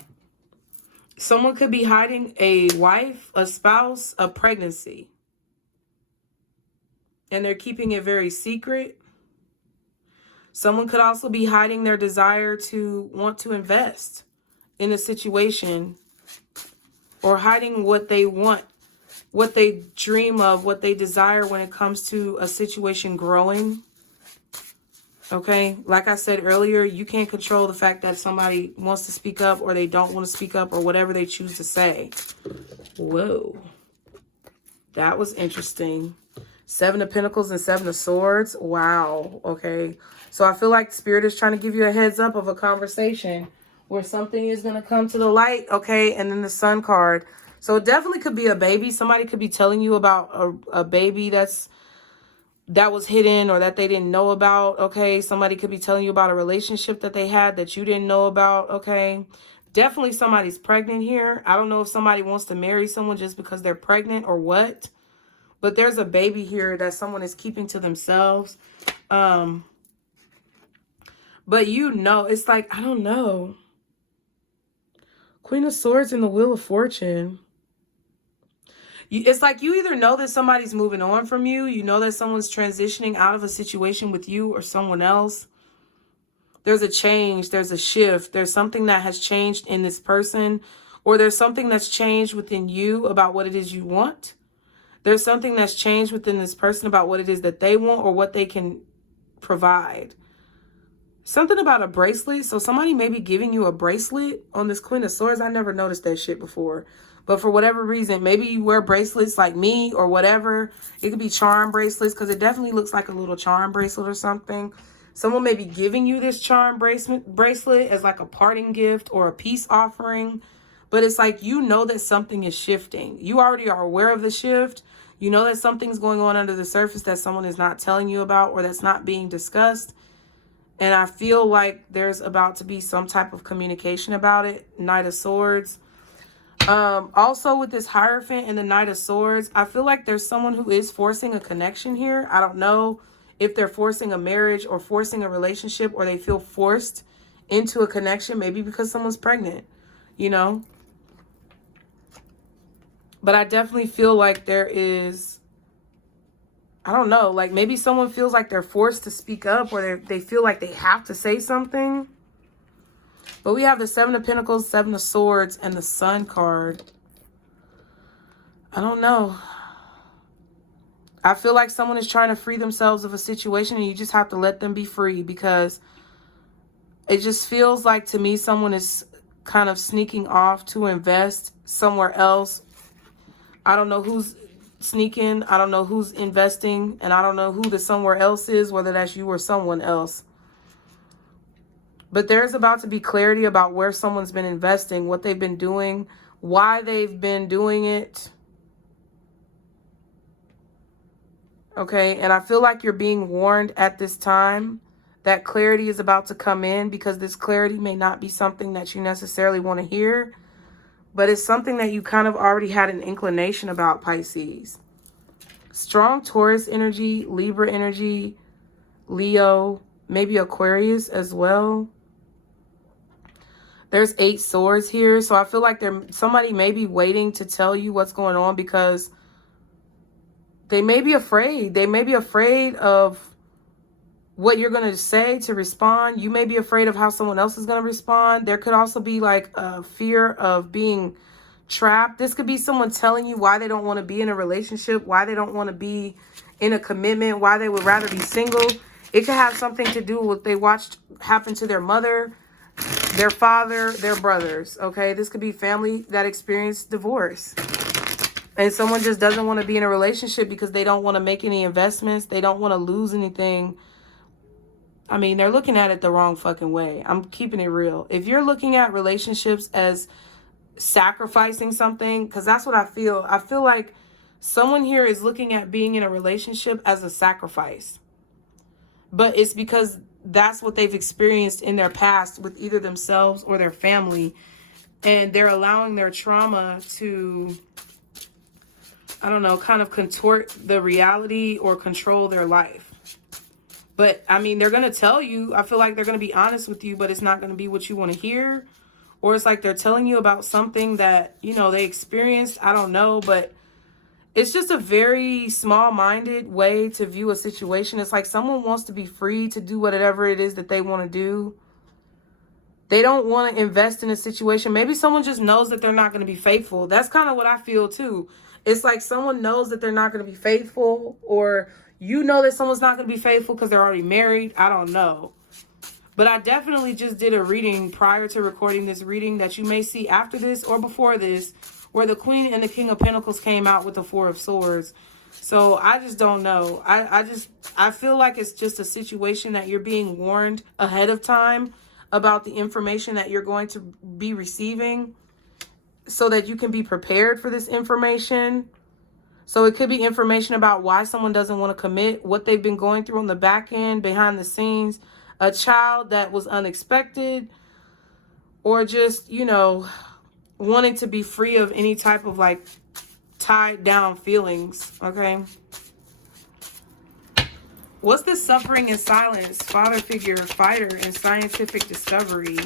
Someone could be hiding a wife, a spouse, a pregnancy. And they're keeping it very secret. Someone could also be hiding their desire to want to invest in a situation, or hiding what they want, what they dream of, what they desire when it comes to a situation growing. Okay, like I said earlier, you can't control the fact that somebody wants to speak up or they don't want to speak up, or whatever they choose to say. Whoa, that was interesting. 7 of Pentacles and 7 of Swords. Wow. Okay. So I feel like Spirit is trying to give you a heads up of a conversation where something is going to come to the light. Okay. And then the Sun card. So it definitely could be a baby. Somebody could be telling you about a baby that was hidden, or that they didn't know about. Okay. Somebody could be telling you about a relationship that they had that you didn't know about. Okay. Definitely somebody's pregnant here. I don't know if somebody wants to marry someone just because they're pregnant or what. But there's a baby here that someone is keeping to themselves. But it's like, I don't know. Queen of Swords and the Wheel of Fortune. It's like you either know that somebody's moving on from you. You know that someone's transitioning out of a situation with you or someone else. There's a change. There's a shift. There's something that has changed in this person. Or there's something that's changed within you about what it is you want. There's something that's changed within this person about what it is that they want or what they can provide. Something about a bracelet. So somebody may be giving you a bracelet on this Queen of Swords. I never noticed that shit before. But for whatever reason, maybe you wear bracelets like me or whatever. It could be charm bracelets, because it definitely looks like a little charm bracelet or something. Someone may be giving you this charm bracelet as like a parting gift or a peace offering. But it's like, you know that something is shifting. You already are aware of the shift. You know that something's going on under the surface that someone is not telling you about, or that's not being discussed. And I feel like there's about to be some type of communication about it. Knight of Swords. Also with this Hierophant and the Knight of Swords, I feel like there's someone who is forcing a connection here. I don't know if they're forcing a marriage or forcing a relationship, or they feel forced into a connection, maybe because someone's pregnant, you know. But I definitely feel like there is, I don't know, like maybe someone feels like they're forced to speak up, or they feel like they have to say something. But we have the Seven of Pentacles, Seven of Swords, and the Sun card. I don't know. I feel like someone is trying to free themselves of a situation, and you just have to let them be free, because it just feels like to me someone is kind of sneaking off to invest somewhere else. I don't know who's sneaking. I don't know who's investing. And I don't know who the somewhere else is, whether that's you or someone else. But there's about to be clarity about where someone's been investing, what they've been doing, why they've been doing it. Okay, and I feel like you're being warned at this time that clarity is about to come in, because this clarity may not be something that you necessarily want to hear, but it's something that you kind of already had an inclination about, Pisces. Strong Taurus energy, Libra energy, Leo, maybe Aquarius as well. There's 8 swords here, so I feel like somebody may be waiting to tell you what's going on, because they may be afraid. They may be afraid of what you're going to say to respond. You may be afraid of how someone else is going to respond. There could also be like a fear of being trapped. This could be someone telling you why they don't want to be in a relationship, why they don't want to be in a commitment, why they would rather be single. It could have something to do with what they watched happen to their mother, their father, their brothers. Okay, this could be family that experienced divorce. And someone just doesn't want to be in a relationship because they don't want to make any investments. They don't want to lose anything. I mean, they're looking at it the wrong fucking way. I'm keeping it real. If you're looking at relationships as sacrificing something, because that's what I feel. I feel like someone here is looking at being in a relationship as a sacrifice. But it's because that's what they've experienced in their past with either themselves or their family. And they're allowing their trauma to, I don't know, kind of contort the reality or control their life. But, I mean, they're going to tell you, I feel like they're going to be honest with you, but it's not going to be what you want to hear. Or it's like they're telling you about something that, you know, they experienced. I don't know, but it's just a very small-minded way to view a situation. It's like someone wants to be free to do whatever it is that they want to do. They don't want to invest in a situation. Maybe someone just knows that they're not going to be faithful. That's kind of what I feel too. It's like someone knows that they're not going to be faithful, or you know that someone's not going to be faithful because they're already married. I don't know. But I definitely just did a reading prior to recording this reading that you may see after this or before this, where the Queen and the King of Pentacles came out with the Four of Swords. So I just don't know. I feel like it's just a situation that you're being warned ahead of time about the information that you're going to be receiving, so that you can be prepared for this information. So it could be information about why someone doesn't want to commit, what they've been going through on the back end, behind the scenes, a child that was unexpected, or just, you know, wanting to be free of any type of like tied down feelings. Okay. What's this suffering in silence, father figure, fighter, and scientific discovery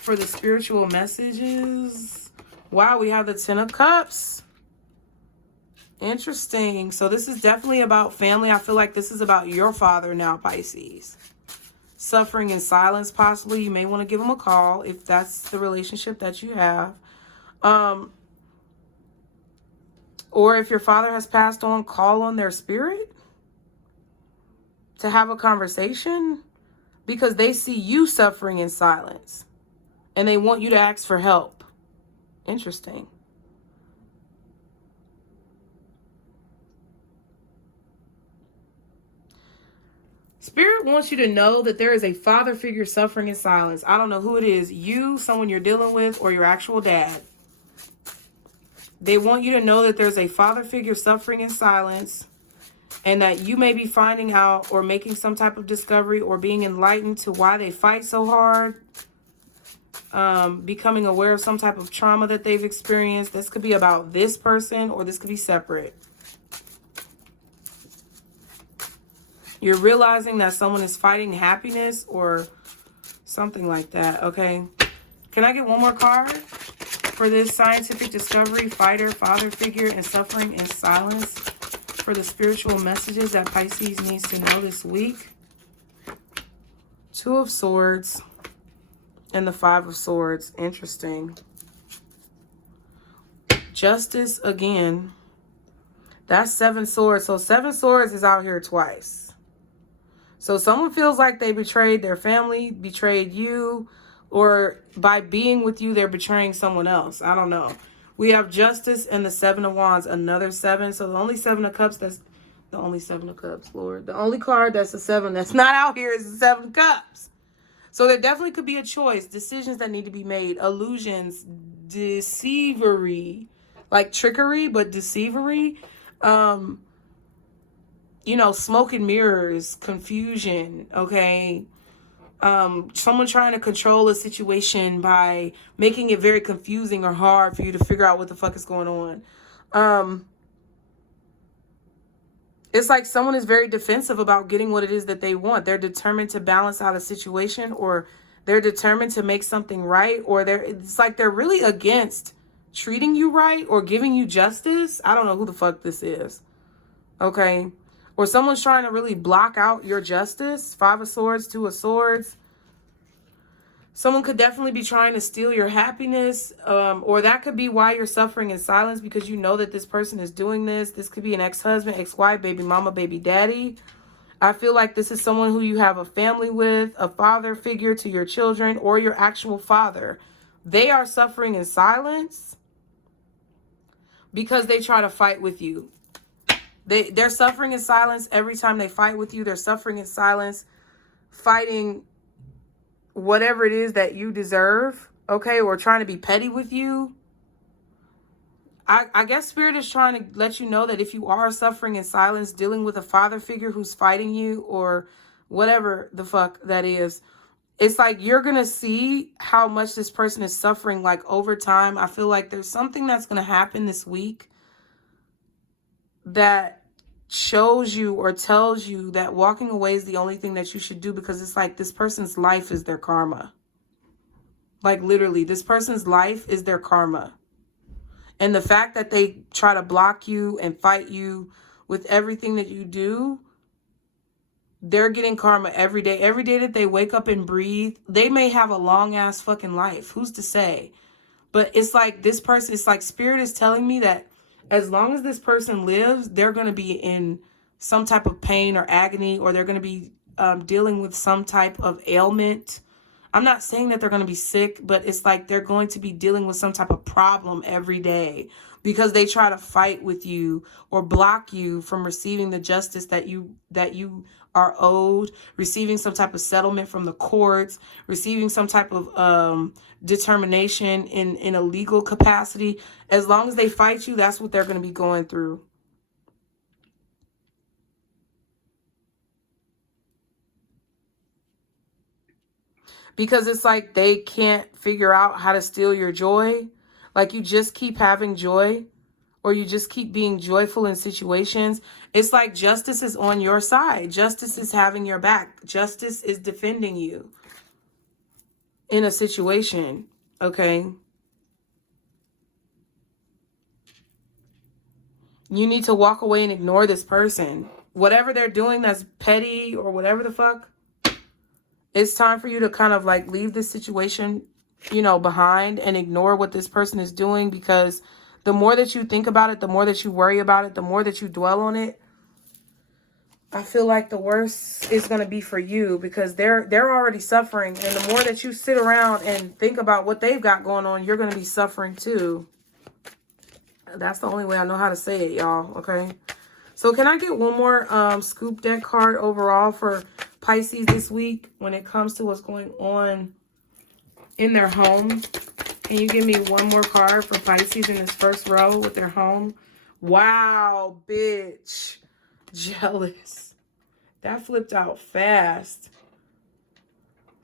for the spiritual messages? Wow, we have the Ten of Cups. Interesting. So this is definitely about family. I feel like this is about your father now, Pisces. Suffering in silence, possibly. You may want to give him a call if that's the relationship that you have. Or if your father has passed on, call on their spirit to have a conversation, because they see you suffering in silence and they want you to ask for help. Interesting. Spirit wants you to know that there is a father figure suffering in silence. I don't know who it is. You, someone you're dealing with, or your actual dad. They want you to know that there's a father figure suffering in silence, and that you may be finding out or making some type of discovery or being enlightened to why they fight so hard. Becoming aware of some type of trauma that they've experienced. This could be about this person, or this could be separate. You're realizing that someone is fighting happiness or something like that, okay? Can I get one more card? For this scientific discovery, fighter, father figure, and suffering in silence. For the spiritual messages that Pisces needs to know this week. Two of Swords and the Five of Swords. Interesting. Justice again. That's 7 swords. So 7 swords is out here twice. So someone feels like they betrayed their family, betrayed you, or by being with you, they're betraying someone else. I don't know. We have Justice and the 7 of Wands, another 7. So the only 7 of Cups, that's the only 7 of Cups, Lord. The only card that's a 7 that's not out here is the 7 of Cups. So there definitely could be a choice, decisions that need to be made, illusions, deceivery, like trickery, but deceivery. You know, smoke and mirrors, confusion, okay? Someone trying to control a situation by making it very confusing or hard for you to figure out what the fuck is going on. It's like someone is very defensive about getting what it is that they want. They're determined to balance out a situation, or they're determined to make something right, or it's like they're really against treating you right or giving you justice. I don't know who the fuck this is. Okay? Or someone's trying to really block out your justice. 5 of Swords, 2 of Swords. Someone could definitely be trying to steal your happiness, or that could be why you're suffering in silence, because you know that this person is doing this. This could be an ex-husband, ex-wife, baby mama, baby daddy. I feel like this is someone who you have a family with, a father figure to your children, or your actual father. They are suffering in silence because they try to fight with you. They're suffering in silence every time they fight with you. They're suffering in silence, fighting whatever it is that you deserve, okay, or trying to be petty with you. I guess Spirit is trying to let you know that if you are suffering in silence, dealing with a father figure who's fighting you, or whatever the fuck that is, it's like you're going to see how much this person is suffering, like, over time. I feel like there's something that's going to happen this week that shows you or tells you that walking away is the only thing that you should do, because it's like this person's life is their karma. Like, literally, this person's life is their karma. And the fact that they try to block you and fight you with everything that you do, they're getting karma every day. Every day that they wake up and breathe, they may have a long ass fucking life. Who's to say? But it's like this person, it's like Spirit is telling me that as long as this person lives, they're going to be in some type of pain or agony, or they're going to be dealing with some type of ailment. I'm not saying that they're going to be sick, but it's like they're going to be dealing with some type of problem every day because they try to fight with you or block you from receiving the justice that you are owed, receiving some type of settlement from the courts, receiving some type of determination in a legal capacity. As long as they fight you, that's what they're going to be going through. Because it's like they can't figure out how to steal your joy. Like, you just keep having joy, or you just keep being joyful in situations. It's like justice is on your side. Justice is having your back. Justice is defending you in a situation, okay? You need to walk away and ignore this person. Whatever they're doing that's petty or whatever the fuck, it's time for you to kind of like leave this situation, you know, behind and ignore what this person is doing, because the more that you think about it, the more that you worry about it, the more that you dwell on it, I feel like the worse is going to be for you, because they're already suffering. And the more that you sit around and think about what they've got going on, you're going to be suffering too. That's the only way I know how to say it, y'all. Okay. So can I get one more scoop deck card overall for Pisces this week when it comes to what's going on in their home? Can you give me one more card for Pisces in this first row with their home? Wow, bitch. Jealous. That flipped out fast.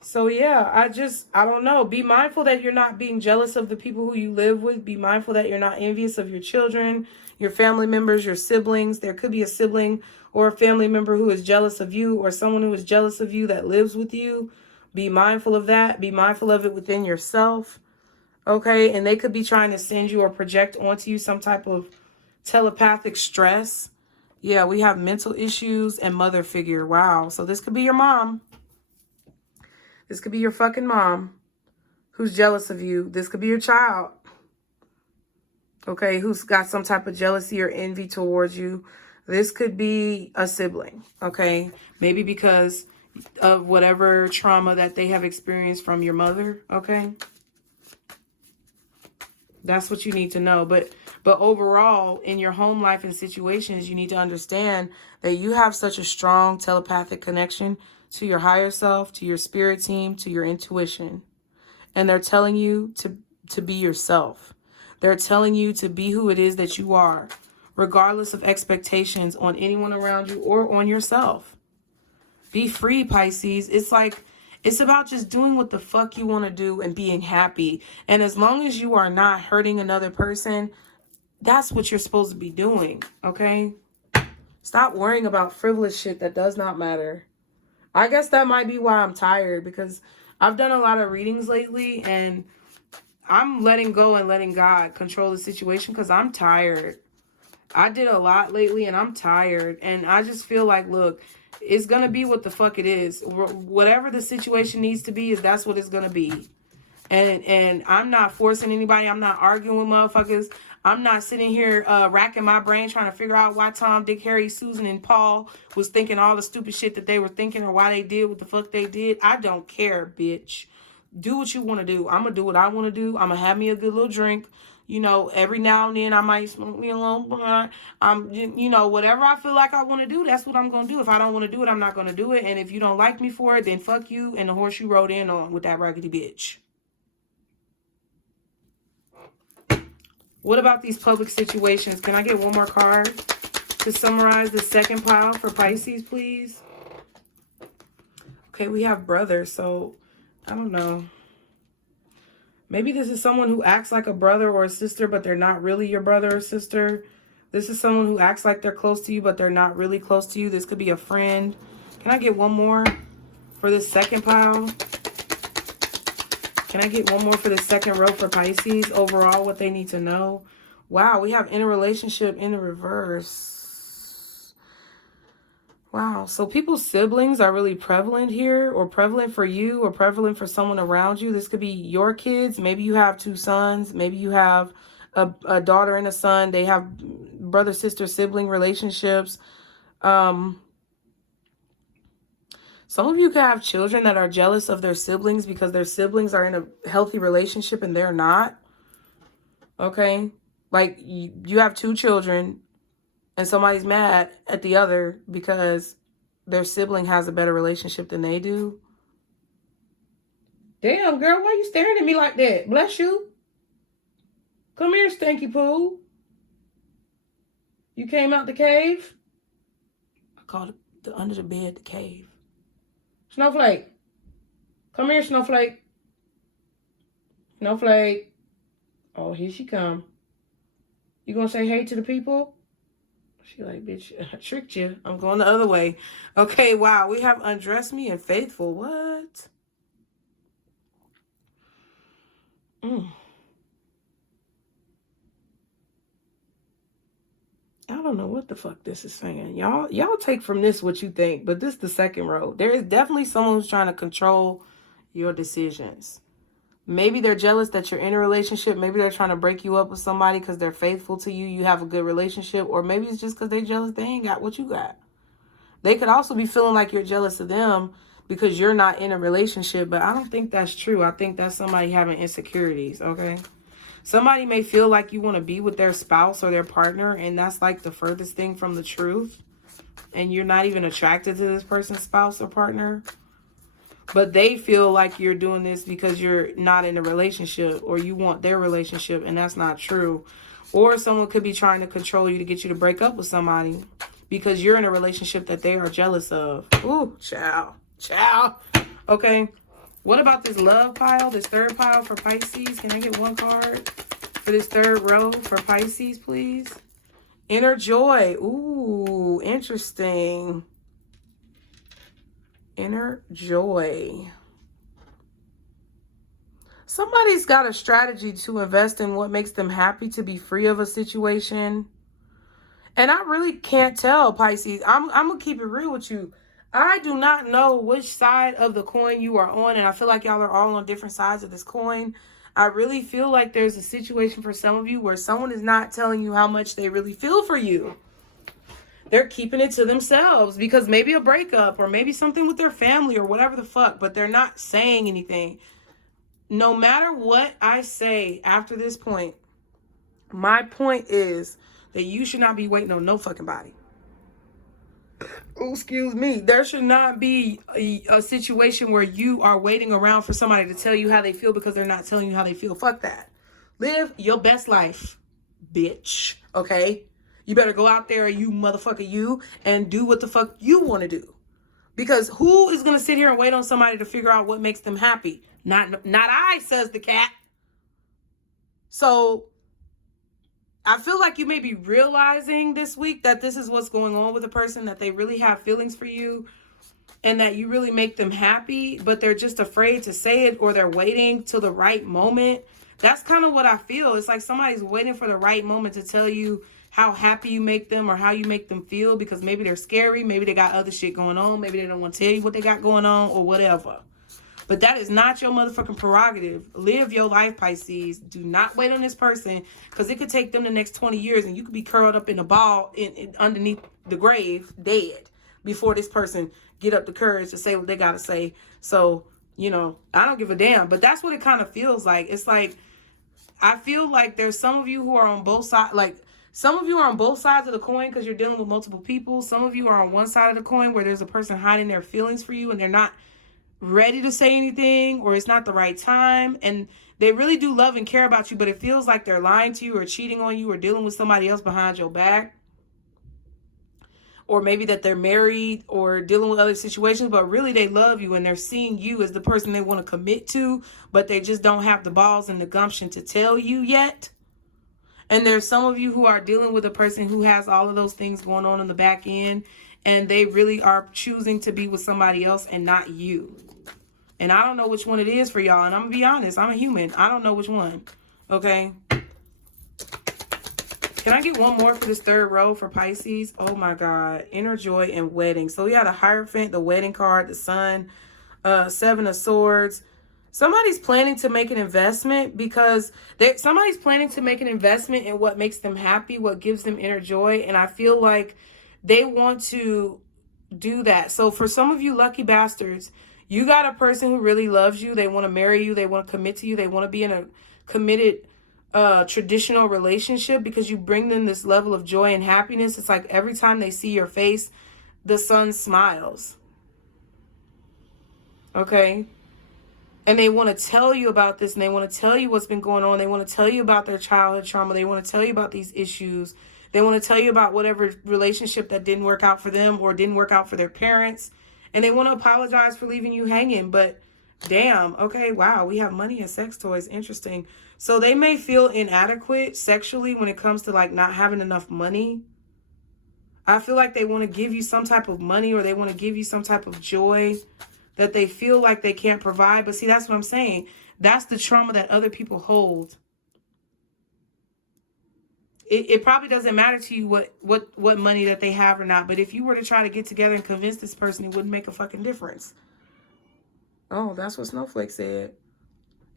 So yeah, I don't know. Be mindful that you're not being jealous of the people who you live with. Be mindful that you're not envious of your children, your family members, your siblings. There could be a sibling or a family member who is jealous of you, or someone who is jealous of you that lives with you. Be mindful of that. Be mindful of it within yourself. Okay, and they could be trying to send you or project onto you some type of telepathic stress. Yeah, we have mental issues and mother figure. Wow. So this could be your mom. This could be your fucking mom who's jealous of you. This could be your child. Okay, who's got some type of jealousy or envy towards you. This could be a sibling. Okay, maybe because of whatever trauma that they have experienced from your mother. Okay. That's what you need to know. But overall, in your home life and situations, you need to understand that you have such a strong telepathic connection to your higher self, to your spirit team, to your intuition. And they're telling you to be yourself. They're telling you to be who it is that you are, regardless of expectations on anyone around you or on yourself. Be free, Pisces. It's about just doing what the fuck you want to do and being happy. And as long as you are not hurting another person, that's what you're supposed to be doing, okay? Stop worrying about frivolous shit that does not matter. I guess that might be why I'm tired, because I've done a lot of readings lately and I'm letting go and letting God control the situation because I'm tired. I did a lot lately and I'm tired. And I just feel like, look, it's going to be what the fuck it is. Whatever the situation needs to be, that's what it's going to be. And I'm not forcing anybody. I'm not arguing with motherfuckers. I'm not sitting here racking my brain trying to figure out why Tom, Dick, Harry, Susan, and Paul was thinking all the stupid shit that they were thinking or why they did what the fuck they did. I don't care, bitch. Do what you want to do. I'm going to do what I want to do. I'm going to have me a good little drink. You know, every now and then I might smoke me a little blunt. You know, whatever I feel like I want to do, that's what I'm going to do. If I don't want to do it, I'm not going to do it. And if you don't like me for it, then fuck you and the horse you rode in on with that raggedy bitch. What about these public situations? Can I get one more card to summarize the second pile for Pisces, please? Okay, we have brother, so I don't know. Maybe this is someone who acts like a brother or a sister, but they're not really your brother or sister. This is someone who acts like they're close to you, but they're not really close to you. This could be a friend. Can I get one more for this second pile? Can I get one more for the second row for Pisces? Overall, what they need to know. Wow, we have in a relationship in the reverse. Wow, so people's siblings are really prevalent here, or prevalent for you, or prevalent for someone around you. This could be your kids. Maybe you have two sons. Maybe you have a daughter and a son. They have brother, sister, sibling relationships. Some of you could have children that are jealous of their siblings because their siblings are in a healthy relationship and they're not. Okay? Like, you have two children and somebody's mad at the other because their sibling has a better relationship than they do. Damn, girl, why you staring at me like that? Bless you. Come here, stinky poo. You came out the cave? I called it under the bed the cave. Snowflake. Come here, Snowflake. Snowflake. Oh, here she come. You gonna say hey to the people? She like, bitch, I tricked you. I'm going the other way. Okay, wow. We have undressed me and faithful. What? I don't know what the fuck this is saying. Y'all take from this what you think, but this is the second row. There is definitely someone who's trying to control your decisions. Maybe they're jealous that you're in a relationship. Maybe they're trying to break you up with somebody because they're faithful to you. You have a good relationship. Or maybe it's just because they're jealous they ain't got what you got. They could also be feeling like you're jealous of them because you're not in a relationship. But I don't think that's true. I think that's somebody having insecurities, okay? Somebody may feel like you want to be with their spouse or their partner, and that's like the furthest thing from the truth. And you're not even attracted to this person's spouse or partner. But they feel like you're doing this because you're not in a relationship or you want their relationship, and that's not true. Or someone could be trying to control you to get you to break up with somebody because you're in a relationship that they are jealous of. Ooh, child. Okay. What about this love pile, this third pile for Pisces? Can I get one card for this third row for Pisces, please? Inner joy. Ooh, interesting. Inner joy. Somebody's got a strategy to invest in what makes them happy, to be free of a situation. And I really can't tell, Pisces. I'm going to keep it real with you. I do not know which side of the coin you are on. And I feel like y'all are all on different sides of this coin. I really feel like there's a situation for some of you where someone is not telling you how much they really feel for you. They're keeping it to themselves because maybe a breakup or maybe something with their family or whatever the fuck. But they're not saying anything. No matter what I say after this point, my point is that you should not be waiting on no fucking body. Oh, excuse me. There should not be a situation where you are waiting around for somebody to tell you how they feel because they're not telling you how they feel. Fuck that. Live your best life, bitch. Okay? You better go out there, you motherfucker, you, and do what the fuck you want to do. Because who is going to sit here and wait on somebody to figure out what makes them happy? Not I, says the cat. So I feel like you may be realizing this week that this is what's going on with a person, that they really have feelings for you and that you really make them happy, but they're just afraid to say it or they're waiting till the right moment. That's kind of what I feel. It's like somebody's waiting for the right moment to tell you how happy you make them or how you make them feel because maybe they're scary, maybe they got other shit going on, maybe they don't want to tell you what they got going on or whatever. But that is not your motherfucking prerogative. Live your life, Pisces. Do not wait on this person because it could take them the next 20 years and you could be curled up in a ball underneath the grave, dead, before this person get up the courage to say what they got to say. So, you know, I don't give a damn. But that's what it kind of feels like. It's like, I feel like there's some of you who are on both sides. Like, some of you are on both sides of the coin because you're dealing with multiple people. Some of you are on one side of the coin where there's a person hiding their feelings for you and they're not ready to say anything, or it's not the right time, and they really do love and care about you, but it feels like they're lying to you or cheating on you or dealing with somebody else behind your back, or maybe that they're married or dealing with other situations, but really they love you and they're seeing you as the person they want to commit to, but they just don't have the balls and the gumption to tell you yet. And there's some of you who are dealing with a person who has all of those things going on in the back end, and they really are choosing to be with somebody else and not you. And I don't know which one it is for y'all. And I'm going to be honest. I'm a human. I don't know which one. Okay. Can I get one more for this third row for Pisces? Oh my God. Inner joy and wedding. So we had a Hierophant, the wedding card, the sun, Seven of Swords. Somebody's planning to make an investment because somebody's planning to make an investment in what makes them happy, what gives them inner joy. And I feel like they want to do that. So for some of you lucky bastards, you got a person who really loves you. They want to marry you. They want to commit to you. They want to be in a committed traditional relationship because you bring them this level of joy and happiness. It's like every time they see your face, the sun smiles. Okay? And they want to tell you about this, and they want to tell you what's been going on. They want to tell you about their childhood trauma. They want to tell you about these issues. They want to tell you about whatever relationship that didn't work out for them or didn't work out for their parents. And they want to apologize for leaving you hanging. But damn, okay, wow, we have money and sex toys. Interesting. So they may feel inadequate sexually when it comes to like not having enough money. I feel like they want to give you some type of money, or they want to give you some type of joy that they feel like they can't provide. But see, that's what I'm saying. That's the trauma that other people hold. It probably doesn't matter to you what money that they have or not. But if you were to try to get together and convince this person, it wouldn't make a fucking difference. Oh, that's what Snowflake said.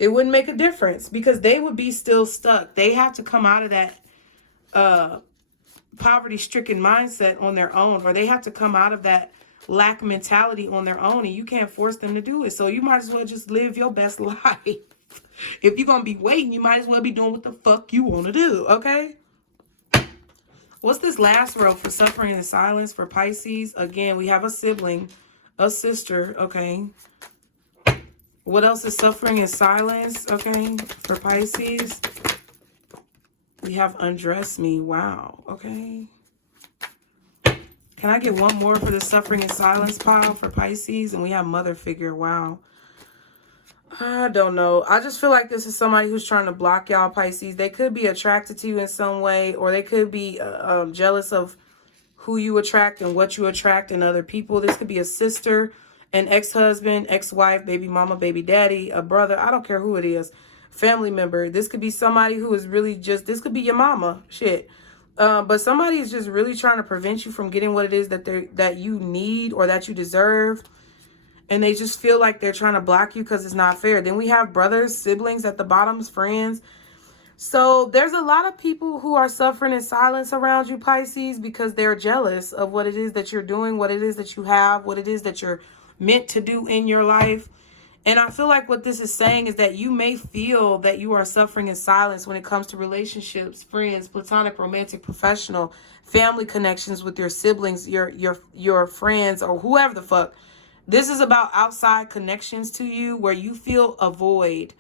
It wouldn't make a difference because they would be still stuck. They have to come out of that poverty-stricken mindset on their own, or they have to come out of that lack mentality on their own, and you can't force them to do it. So you might as well just live your best life. If you're going to be waiting, you might as well be doing what the fuck you want to do, okay? What's this last row for suffering and silence for Pisces? Again, we have a sibling, a sister, okay? What else is suffering and silence, okay, for Pisces? We have undress me, wow, okay? Can I get one more for the suffering and silence pile for Pisces? And we have mother figure, wow. I don't know. I just feel like this is somebody who's trying to block y'all, Pisces. They could be attracted to you in some way, or they could be jealous of who you attract and what you attract in other people. This could be a sister, an ex-husband, ex-wife, baby mama, baby daddy, a brother, I don't care who it is, family member. This could be somebody who is really just, this could be your mama, shit. But somebody is just really trying to prevent you from getting what it is that you need or that you deserve. And they just feel like they're trying to block you because it's not fair. Then we have brothers, siblings at the bottom, friends. So there's a lot of people who are suffering in silence around you, Pisces, because they're jealous of what it is that you're doing, what it is that you have, what it is that you're meant to do in your life. And I feel like what this is saying is that you may feel that you are suffering in silence when it comes to relationships, friends, platonic, romantic, professional, family connections with your siblings, your friends, or whoever the fuck. This is about outside connections to you where you feel a void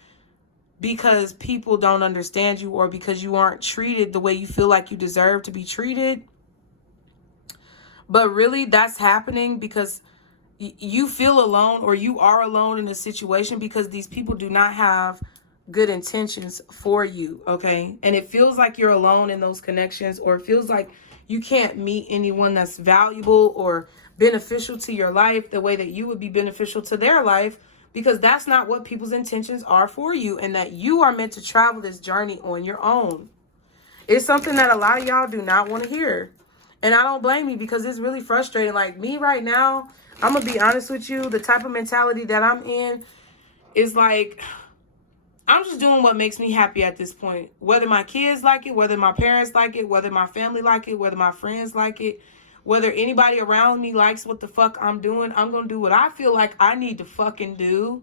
because people don't understand you or because you aren't treated the way you feel like you deserve to be treated. But really, that's happening because you feel alone, or you are alone in a situation because these people do not have good intentions for you, okay? And it feels like you're alone in those connections, or it feels like you can't meet anyone that's valuable or beneficial to your life the way that you would be beneficial to their life, because that's not what people's intentions are for you, and that you are meant to travel this journey on your own. It's something that a lot of y'all do not want to hear. And I don't blame you, because it's really frustrating. Like me right now, I'm going to be honest with you. The type of mentality that I'm in is like, I'm just doing what makes me happy at this point. Whether my kids like it, whether my parents like it, whether my family like it, whether my friends like it, whether anybody around me likes what the fuck I'm doing, I'm going to do what I feel like I need to fucking do.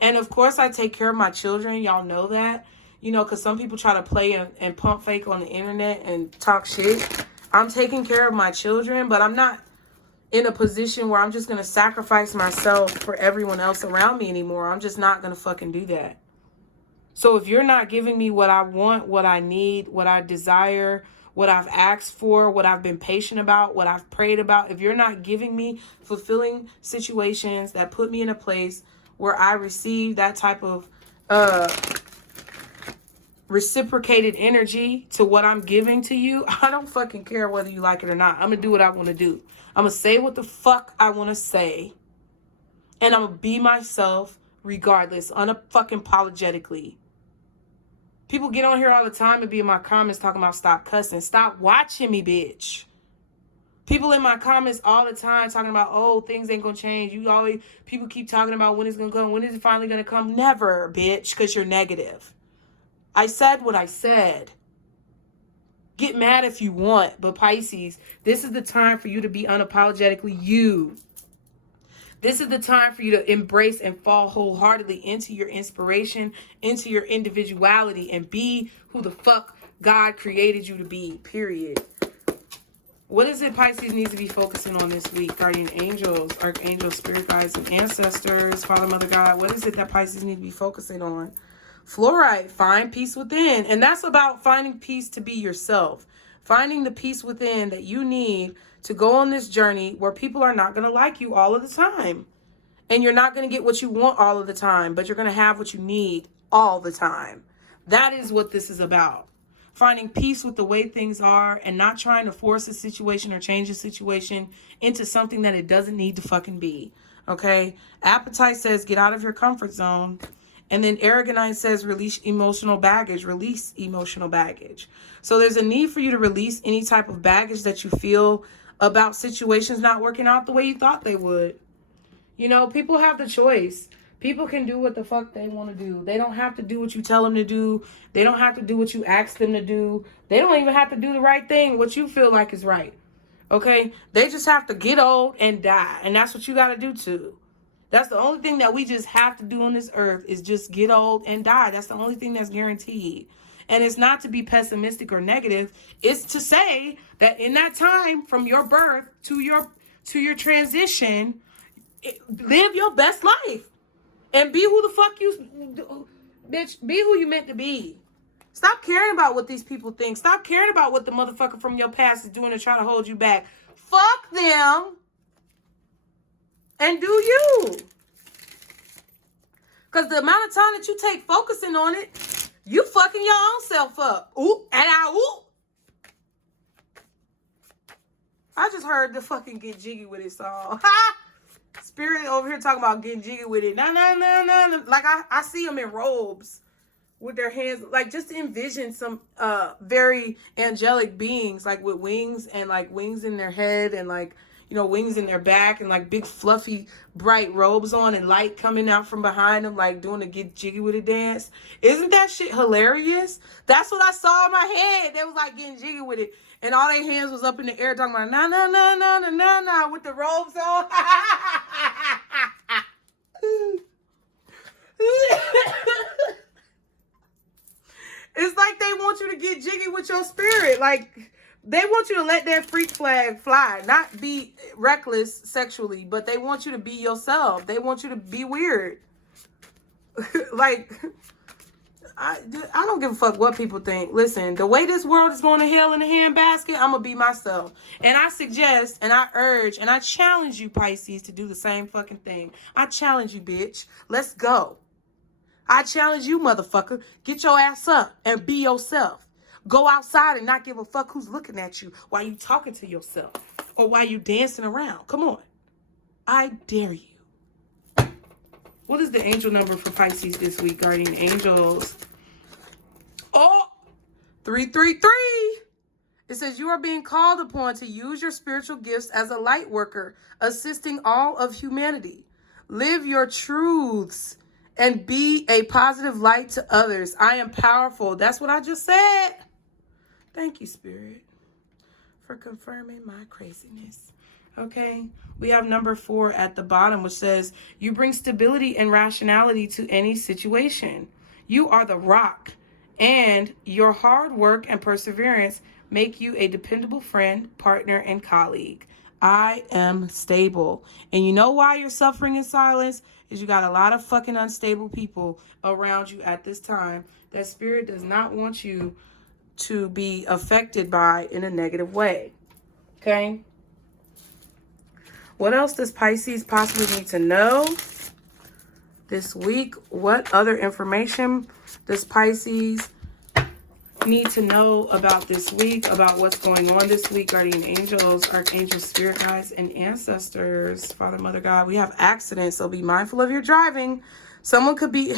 And of course, I take care of my children. Y'all know that. You know, because some people try to play and pump fake on the internet and talk shit. I'm taking care of my children, but I'm not in a position where I'm just going to sacrifice myself for everyone else around me anymore. I'm just not going to fucking do that. So if you're not giving me what I want, what I need, what I desire, what I've asked for, what I've been patient about, what I've prayed about, if you're not giving me fulfilling situations that put me in a place where I receive that type of reciprocated energy to what I'm giving to you, I don't fucking care whether you like it or not. I'm going to do what I want to do. I'm going to say what the fuck I want to say. And I'm going to be myself regardless, unfucking apologetically. People get on here all the time and be in my comments talking about stop cussing. Stop watching me, bitch. People in my comments all the time talking about, oh, things ain't going to change. People keep talking about when it's going to come. When is it finally going to come? Never, bitch, because you're negative. I said what I said. Get mad if you want, but Pisces, this is the time for you to be unapologetically you. This is the time for you to embrace and fall wholeheartedly into your inspiration, into your individuality, and be who the fuck God created you to be, period. What is it Pisces needs to be focusing on this week? Guardian angels, archangels, spirit guides, and ancestors, Father, Mother, God. What is it that Pisces need to be focusing on? Fluorite, find peace within. And that's about finding peace to be yourself. Finding the peace within that you need to go on this journey where people are not going to like you all of the time. And you're not going to get what you want all of the time, but you're going to have what you need all the time. That is what this is about. Finding peace with the way things are and not trying to force a situation or change a situation into something that it doesn't need to fucking be. Okay? Appetite says get out of your comfort zone. And then Aragonite says release emotional baggage. Release emotional baggage. So there's a need for you to release any type of baggage that you feel about situations not working out the way you thought they would. You know, people have the choice. People can do what the fuck they want to do. They don't have to do what you tell them to do. They don't have to do what you ask them to do. They don't even have to do the right thing, what you feel like is right. Okay? They just have to get old and die. And that's what you got to do too. That's the only thing that we just have to do on this earth is just get old and die. That's the only thing that's guaranteed. And it's not to be pessimistic or negative. It's to say that in that time from your birth to your transition, live your best life. And be who the fuck you, bitch, be who you meant to be. Stop caring about what these people think. Stop caring about what the motherfucker from your past is doing to try to hold you back. Fuck them. And do you. Because the amount of time that you take focusing on it, you fucking your own self up. Ooh, and ooh. I just heard the fucking Get Jiggy with it song. Ha! Spirit over here talking about getting jiggy with it. No. Like I see them in robes with their hands, like just envision some very angelic beings, like with wings and like wings in their head and like, you know, wings in their back and like big fluffy bright robes on and light coming out from behind them, like doing a get jiggy with it dance. Isn't that shit hilarious? That's what I saw in my head. They was like getting jiggy with it, and all their hands was up in the air talking about na with the robes on. It's like they want you to get jiggy with your spirit. Like, they want you to let that freak flag fly. Not be reckless sexually, but they want you to be yourself. They want you to be weird. Like, I don't give a fuck what people think. Listen, the way this world is going to hell in a handbasket, I'm going to be myself. And I suggest, and I urge, and I challenge you, Pisces, to do the same fucking thing. I challenge you, bitch. Let's go. I challenge you, motherfucker. Get your ass up and be yourself. Go outside and not give a fuck who's looking at you while you talking to yourself or while you dancing around. Come on. I dare you. What is the angel number for Pisces this week, guardian angels? Oh, 333. It says you are being called upon to use your spiritual gifts as a light worker, assisting all of humanity. Live your truths and be a positive light to others. I am powerful. That's what I just said. Thank you, Spirit, for confirming my craziness. Okay. We have number 4 at the bottom, which says you bring stability and rationality to any situation. You are the rock, and your hard work and perseverance make you a dependable friend, partner, and colleague. I am stable. And you know why you're suffering in silence? Is you got a lot of fucking unstable people around you at this time that Spirit does not want you to be affected by in a negative way. Okay? What else does Pisces possibly need to know this week? What other information does Pisces need to know about this week, about what's going on this week? Guardian angels, archangels, spirit guides, and ancestors. Father, Mother, God. We have accidents, so be mindful of your driving. Someone could be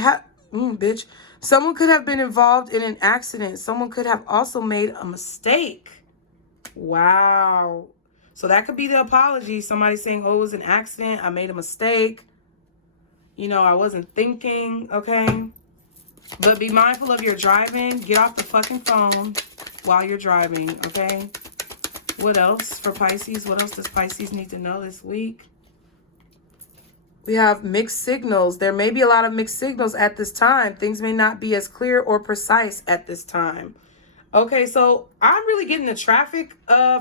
someone could have been involved in an accident. Someone could have also made a mistake. Wow. So that could be the apology. Somebody saying, oh, it was an accident, I made a mistake, you know, I wasn't thinking. Okay. But be mindful of your driving. Get off the fucking phone while you're driving, okay? What else for Pisces? What else does Pisces need to know this week? We have mixed signals. There may be a lot of mixed signals at this time. Things may not be as clear or precise at this time. Okay, so I'm really getting a traffic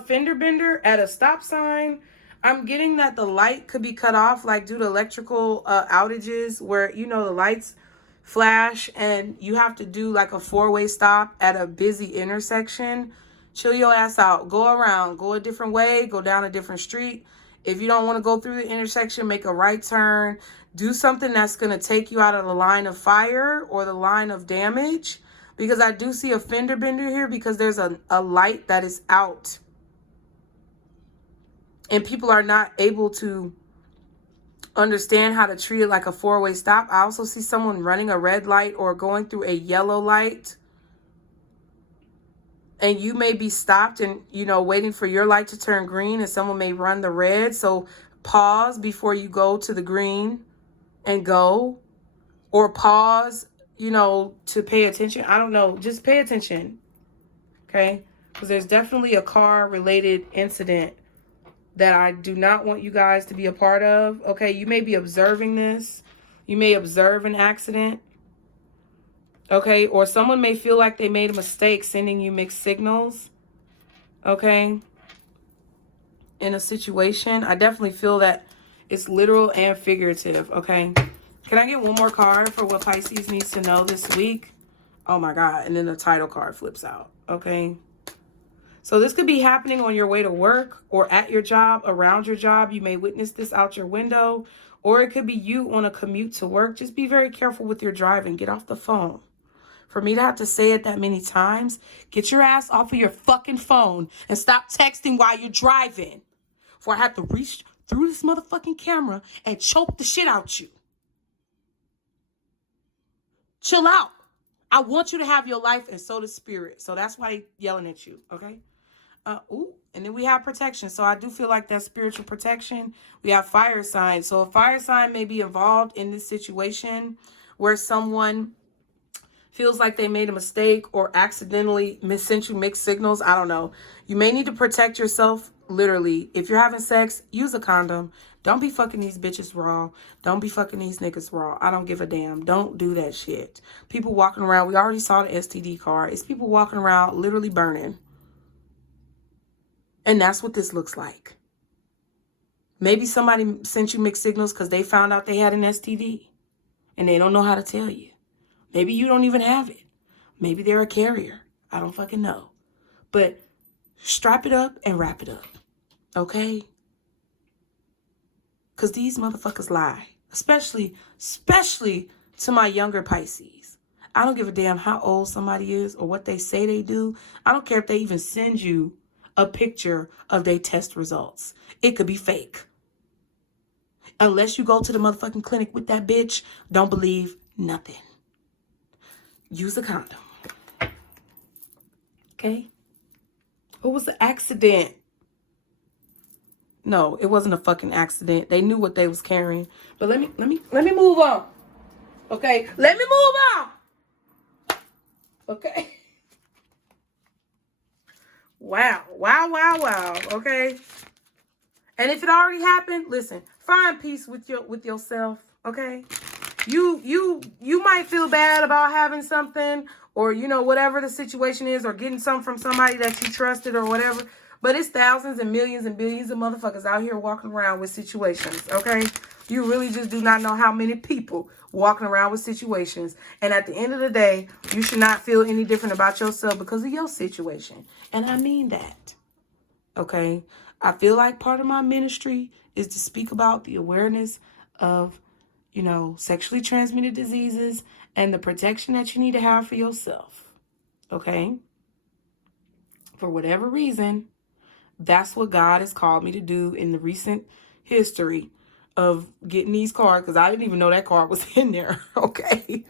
fender bender at a stop sign. I'm getting that the light could be cut off, like due to electrical outages where, you know, the lights flash and you have to do like a 4-way stop at a busy intersection. Chill your ass out. Go around. Go a different way. Go down a different street. If you don't want to go through the intersection, make a right turn. Do something that's going to take you out of the line of fire or the line of damage. Because I do see a fender bender here because there's a light that is out. And people are not able to understand how to treat it like a 4-way stop. I also see someone running a red light or going through a yellow light. And you may be stopped and, you know, waiting for your light to turn green, and someone may run the red. So pause before you go to the green and go. Or pause, you know, to pay attention. I don't know. Just pay attention. Okay? Because there's definitely a car-related incident that I do not want you guys to be a part of. Okay, you may be observing this. You may observe an accident. Okay, or someone may feel like they made a mistake sending you mixed signals. Okay, in a situation. I definitely feel that it's literal and figurative. Okay, can I get one more card for what Pisces needs to know this week? Oh my God, and then the title card flips out. Okay. So this could be happening on your way to work or at your job, around your job. You may witness this out your window, or it could be you on a commute to work. Just be very careful with your driving. Get off the phone. For me to have to say it that many times, get your ass off of your fucking phone and stop texting while you're driving. Before I have to reach through this motherfucking camera and choke the shit out you. Chill out. I want you to have your life, and so does spirit. So that's why they yelling at you, okay? And then we have protection. So I do feel like that's spiritual protection. We have fire signs. So a fire sign may be involved in this situation where someone feels like they made a mistake or accidentally sent you mixed signals. I don't know. You may need to protect yourself, literally. If you're having sex, use a condom. Don't be fucking these bitches raw. Don't be fucking these niggas raw. I don't give a damn. Don't do that shit. People walking around. We already saw the STD card. It's people walking around literally burning. And that's what this looks like. Maybe somebody sent you mixed signals because they found out they had an STD and they don't know how to tell you. Maybe you don't even have it. Maybe they're a carrier. I don't fucking know. But strap it up and wrap it up. Okay? Because these motherfuckers lie. Especially to my younger Pisces. I don't give a damn how old somebody is or what they say they do. I don't care if they even send you a picture of their test results. It could be fake. Unless you go to the motherfucking clinic with that bitch, don't believe nothing. Use a condom. Okay? What was the accident? No, it wasn't a fucking accident. They knew what they was carrying. But let me move on. Okay? Let me move on. Okay? Wow. Okay? And if it already happened, listen, find peace with yourself, okay? You might feel bad about having something or, you know, whatever the situation is, or getting something from somebody that you trusted or whatever. But it's thousands and millions and billions of motherfuckers out here walking around with situations, okay? You really just do not know how many people walking around with situations. And at the end of the day, you should not feel any different about yourself because of your situation. And I mean that, okay? I feel like part of my ministry is to speak about the awareness of, you know, sexually transmitted diseases and the protection that you need to have for yourself. Okay? For whatever reason, that's what God has called me to do in the recent history of getting these cards, because I didn't even know that card was in there. Okay?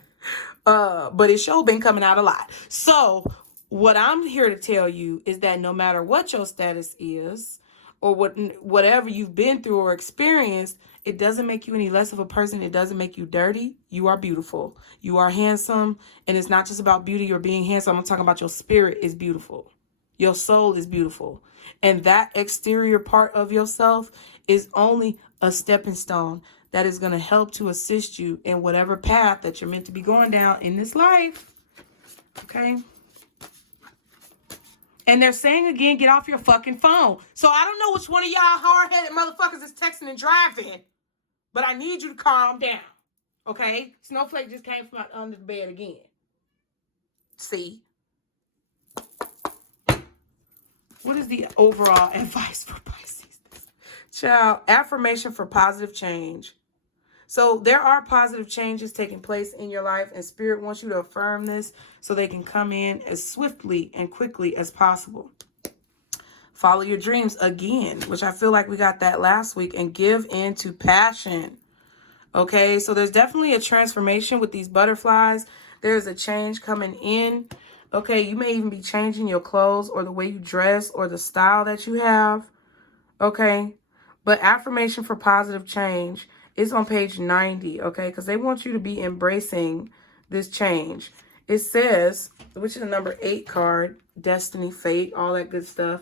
But it's sure been coming out a lot. So what I'm here to tell you is that no matter what your status is, or whatever you've been through or experienced, it doesn't make you any less of a person. It doesn't make you dirty. You are beautiful. You are handsome. And it's not just about beauty or being handsome. I'm talking about your spirit is beautiful. Your soul is beautiful. And that exterior part of yourself is only a stepping stone that is going to help to assist you in whatever path that you're meant to be going down in this life. Okay? And they're saying again, get off your fucking phone. So I don't know which one of y'all hard-headed motherfuckers is texting and driving, but I need you to calm down, okay? Snowflake just came from under the bed again. See? What is the overall advice for Pisces? Child, affirmation for positive change. So there are positive changes taking place in your life, and Spirit wants you to affirm this so they can come in as swiftly and quickly as possible. Follow your dreams again, which I feel like we got that last week, and give in to passion. Okay, so there's definitely a transformation with these butterflies. There's a change coming in. Okay, you may even be changing your clothes or the way you dress or the style that you have. Okay, but affirmation for positive change is on page 90, okay? Because they want you to be embracing this change. It says, which is the number 8 card, destiny, fate, all that good stuff.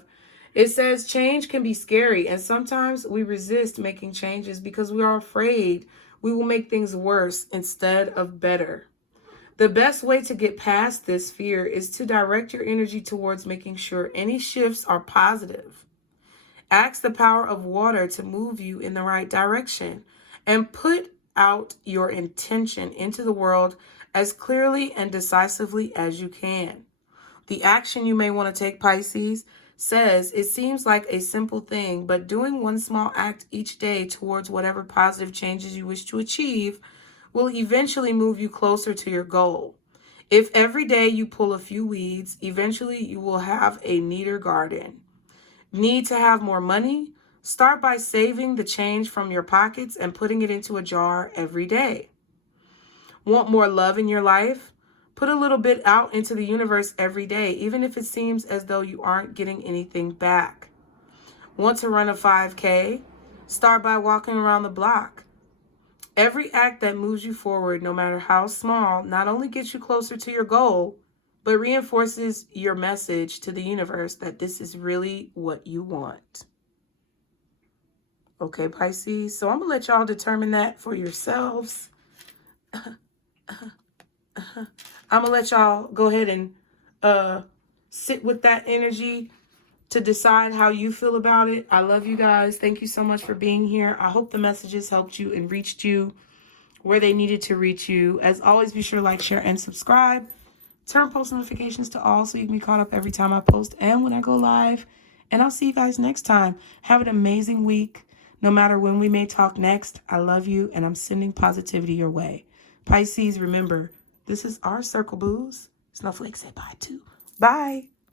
It says change can be scary, and sometimes we resist making changes because we are afraid we will make things worse instead of better. The best way to get past this fear is to direct your energy towards making sure any shifts are positive. Ask the power of water to move you in the right direction, and put out your intention into the world as clearly and decisively as you can. The action you may want to take, Pisces, says it seems like a simple thing, but doing one small act each day towards whatever positive changes you wish to achieve will eventually move you closer to your goal. If every day you pull a few weeds, eventually you will have a neater garden. Need to have more money? Start by saving the change from your pockets and putting it into a jar every day. Want more love in your life? Put a little bit out into the universe every day, even if it seems as though you aren't getting anything back. Want to run a 5K? Start by walking around the block. Every act that moves you forward, no matter how small, not only gets you closer to your goal, but reinforces your message to the universe that this is really what you want. Okay, Pisces, so I'm going to let y'all determine that for yourselves. I'm going to let y'all go ahead and sit with that energy to decide how you feel about it. I love you guys. Thank you so much for being here. I hope the messages helped you and reached you where they needed to reach you. As always, be sure to like, share, and subscribe. Turn post notifications to all so you can be caught up every time I post and when I go live. And I'll see you guys next time. Have an amazing week. No matter when we may talk next, I love you and I'm sending positivity your way. Pisces, remember, this is our circle, booze. Snowflake said bye too. Bye.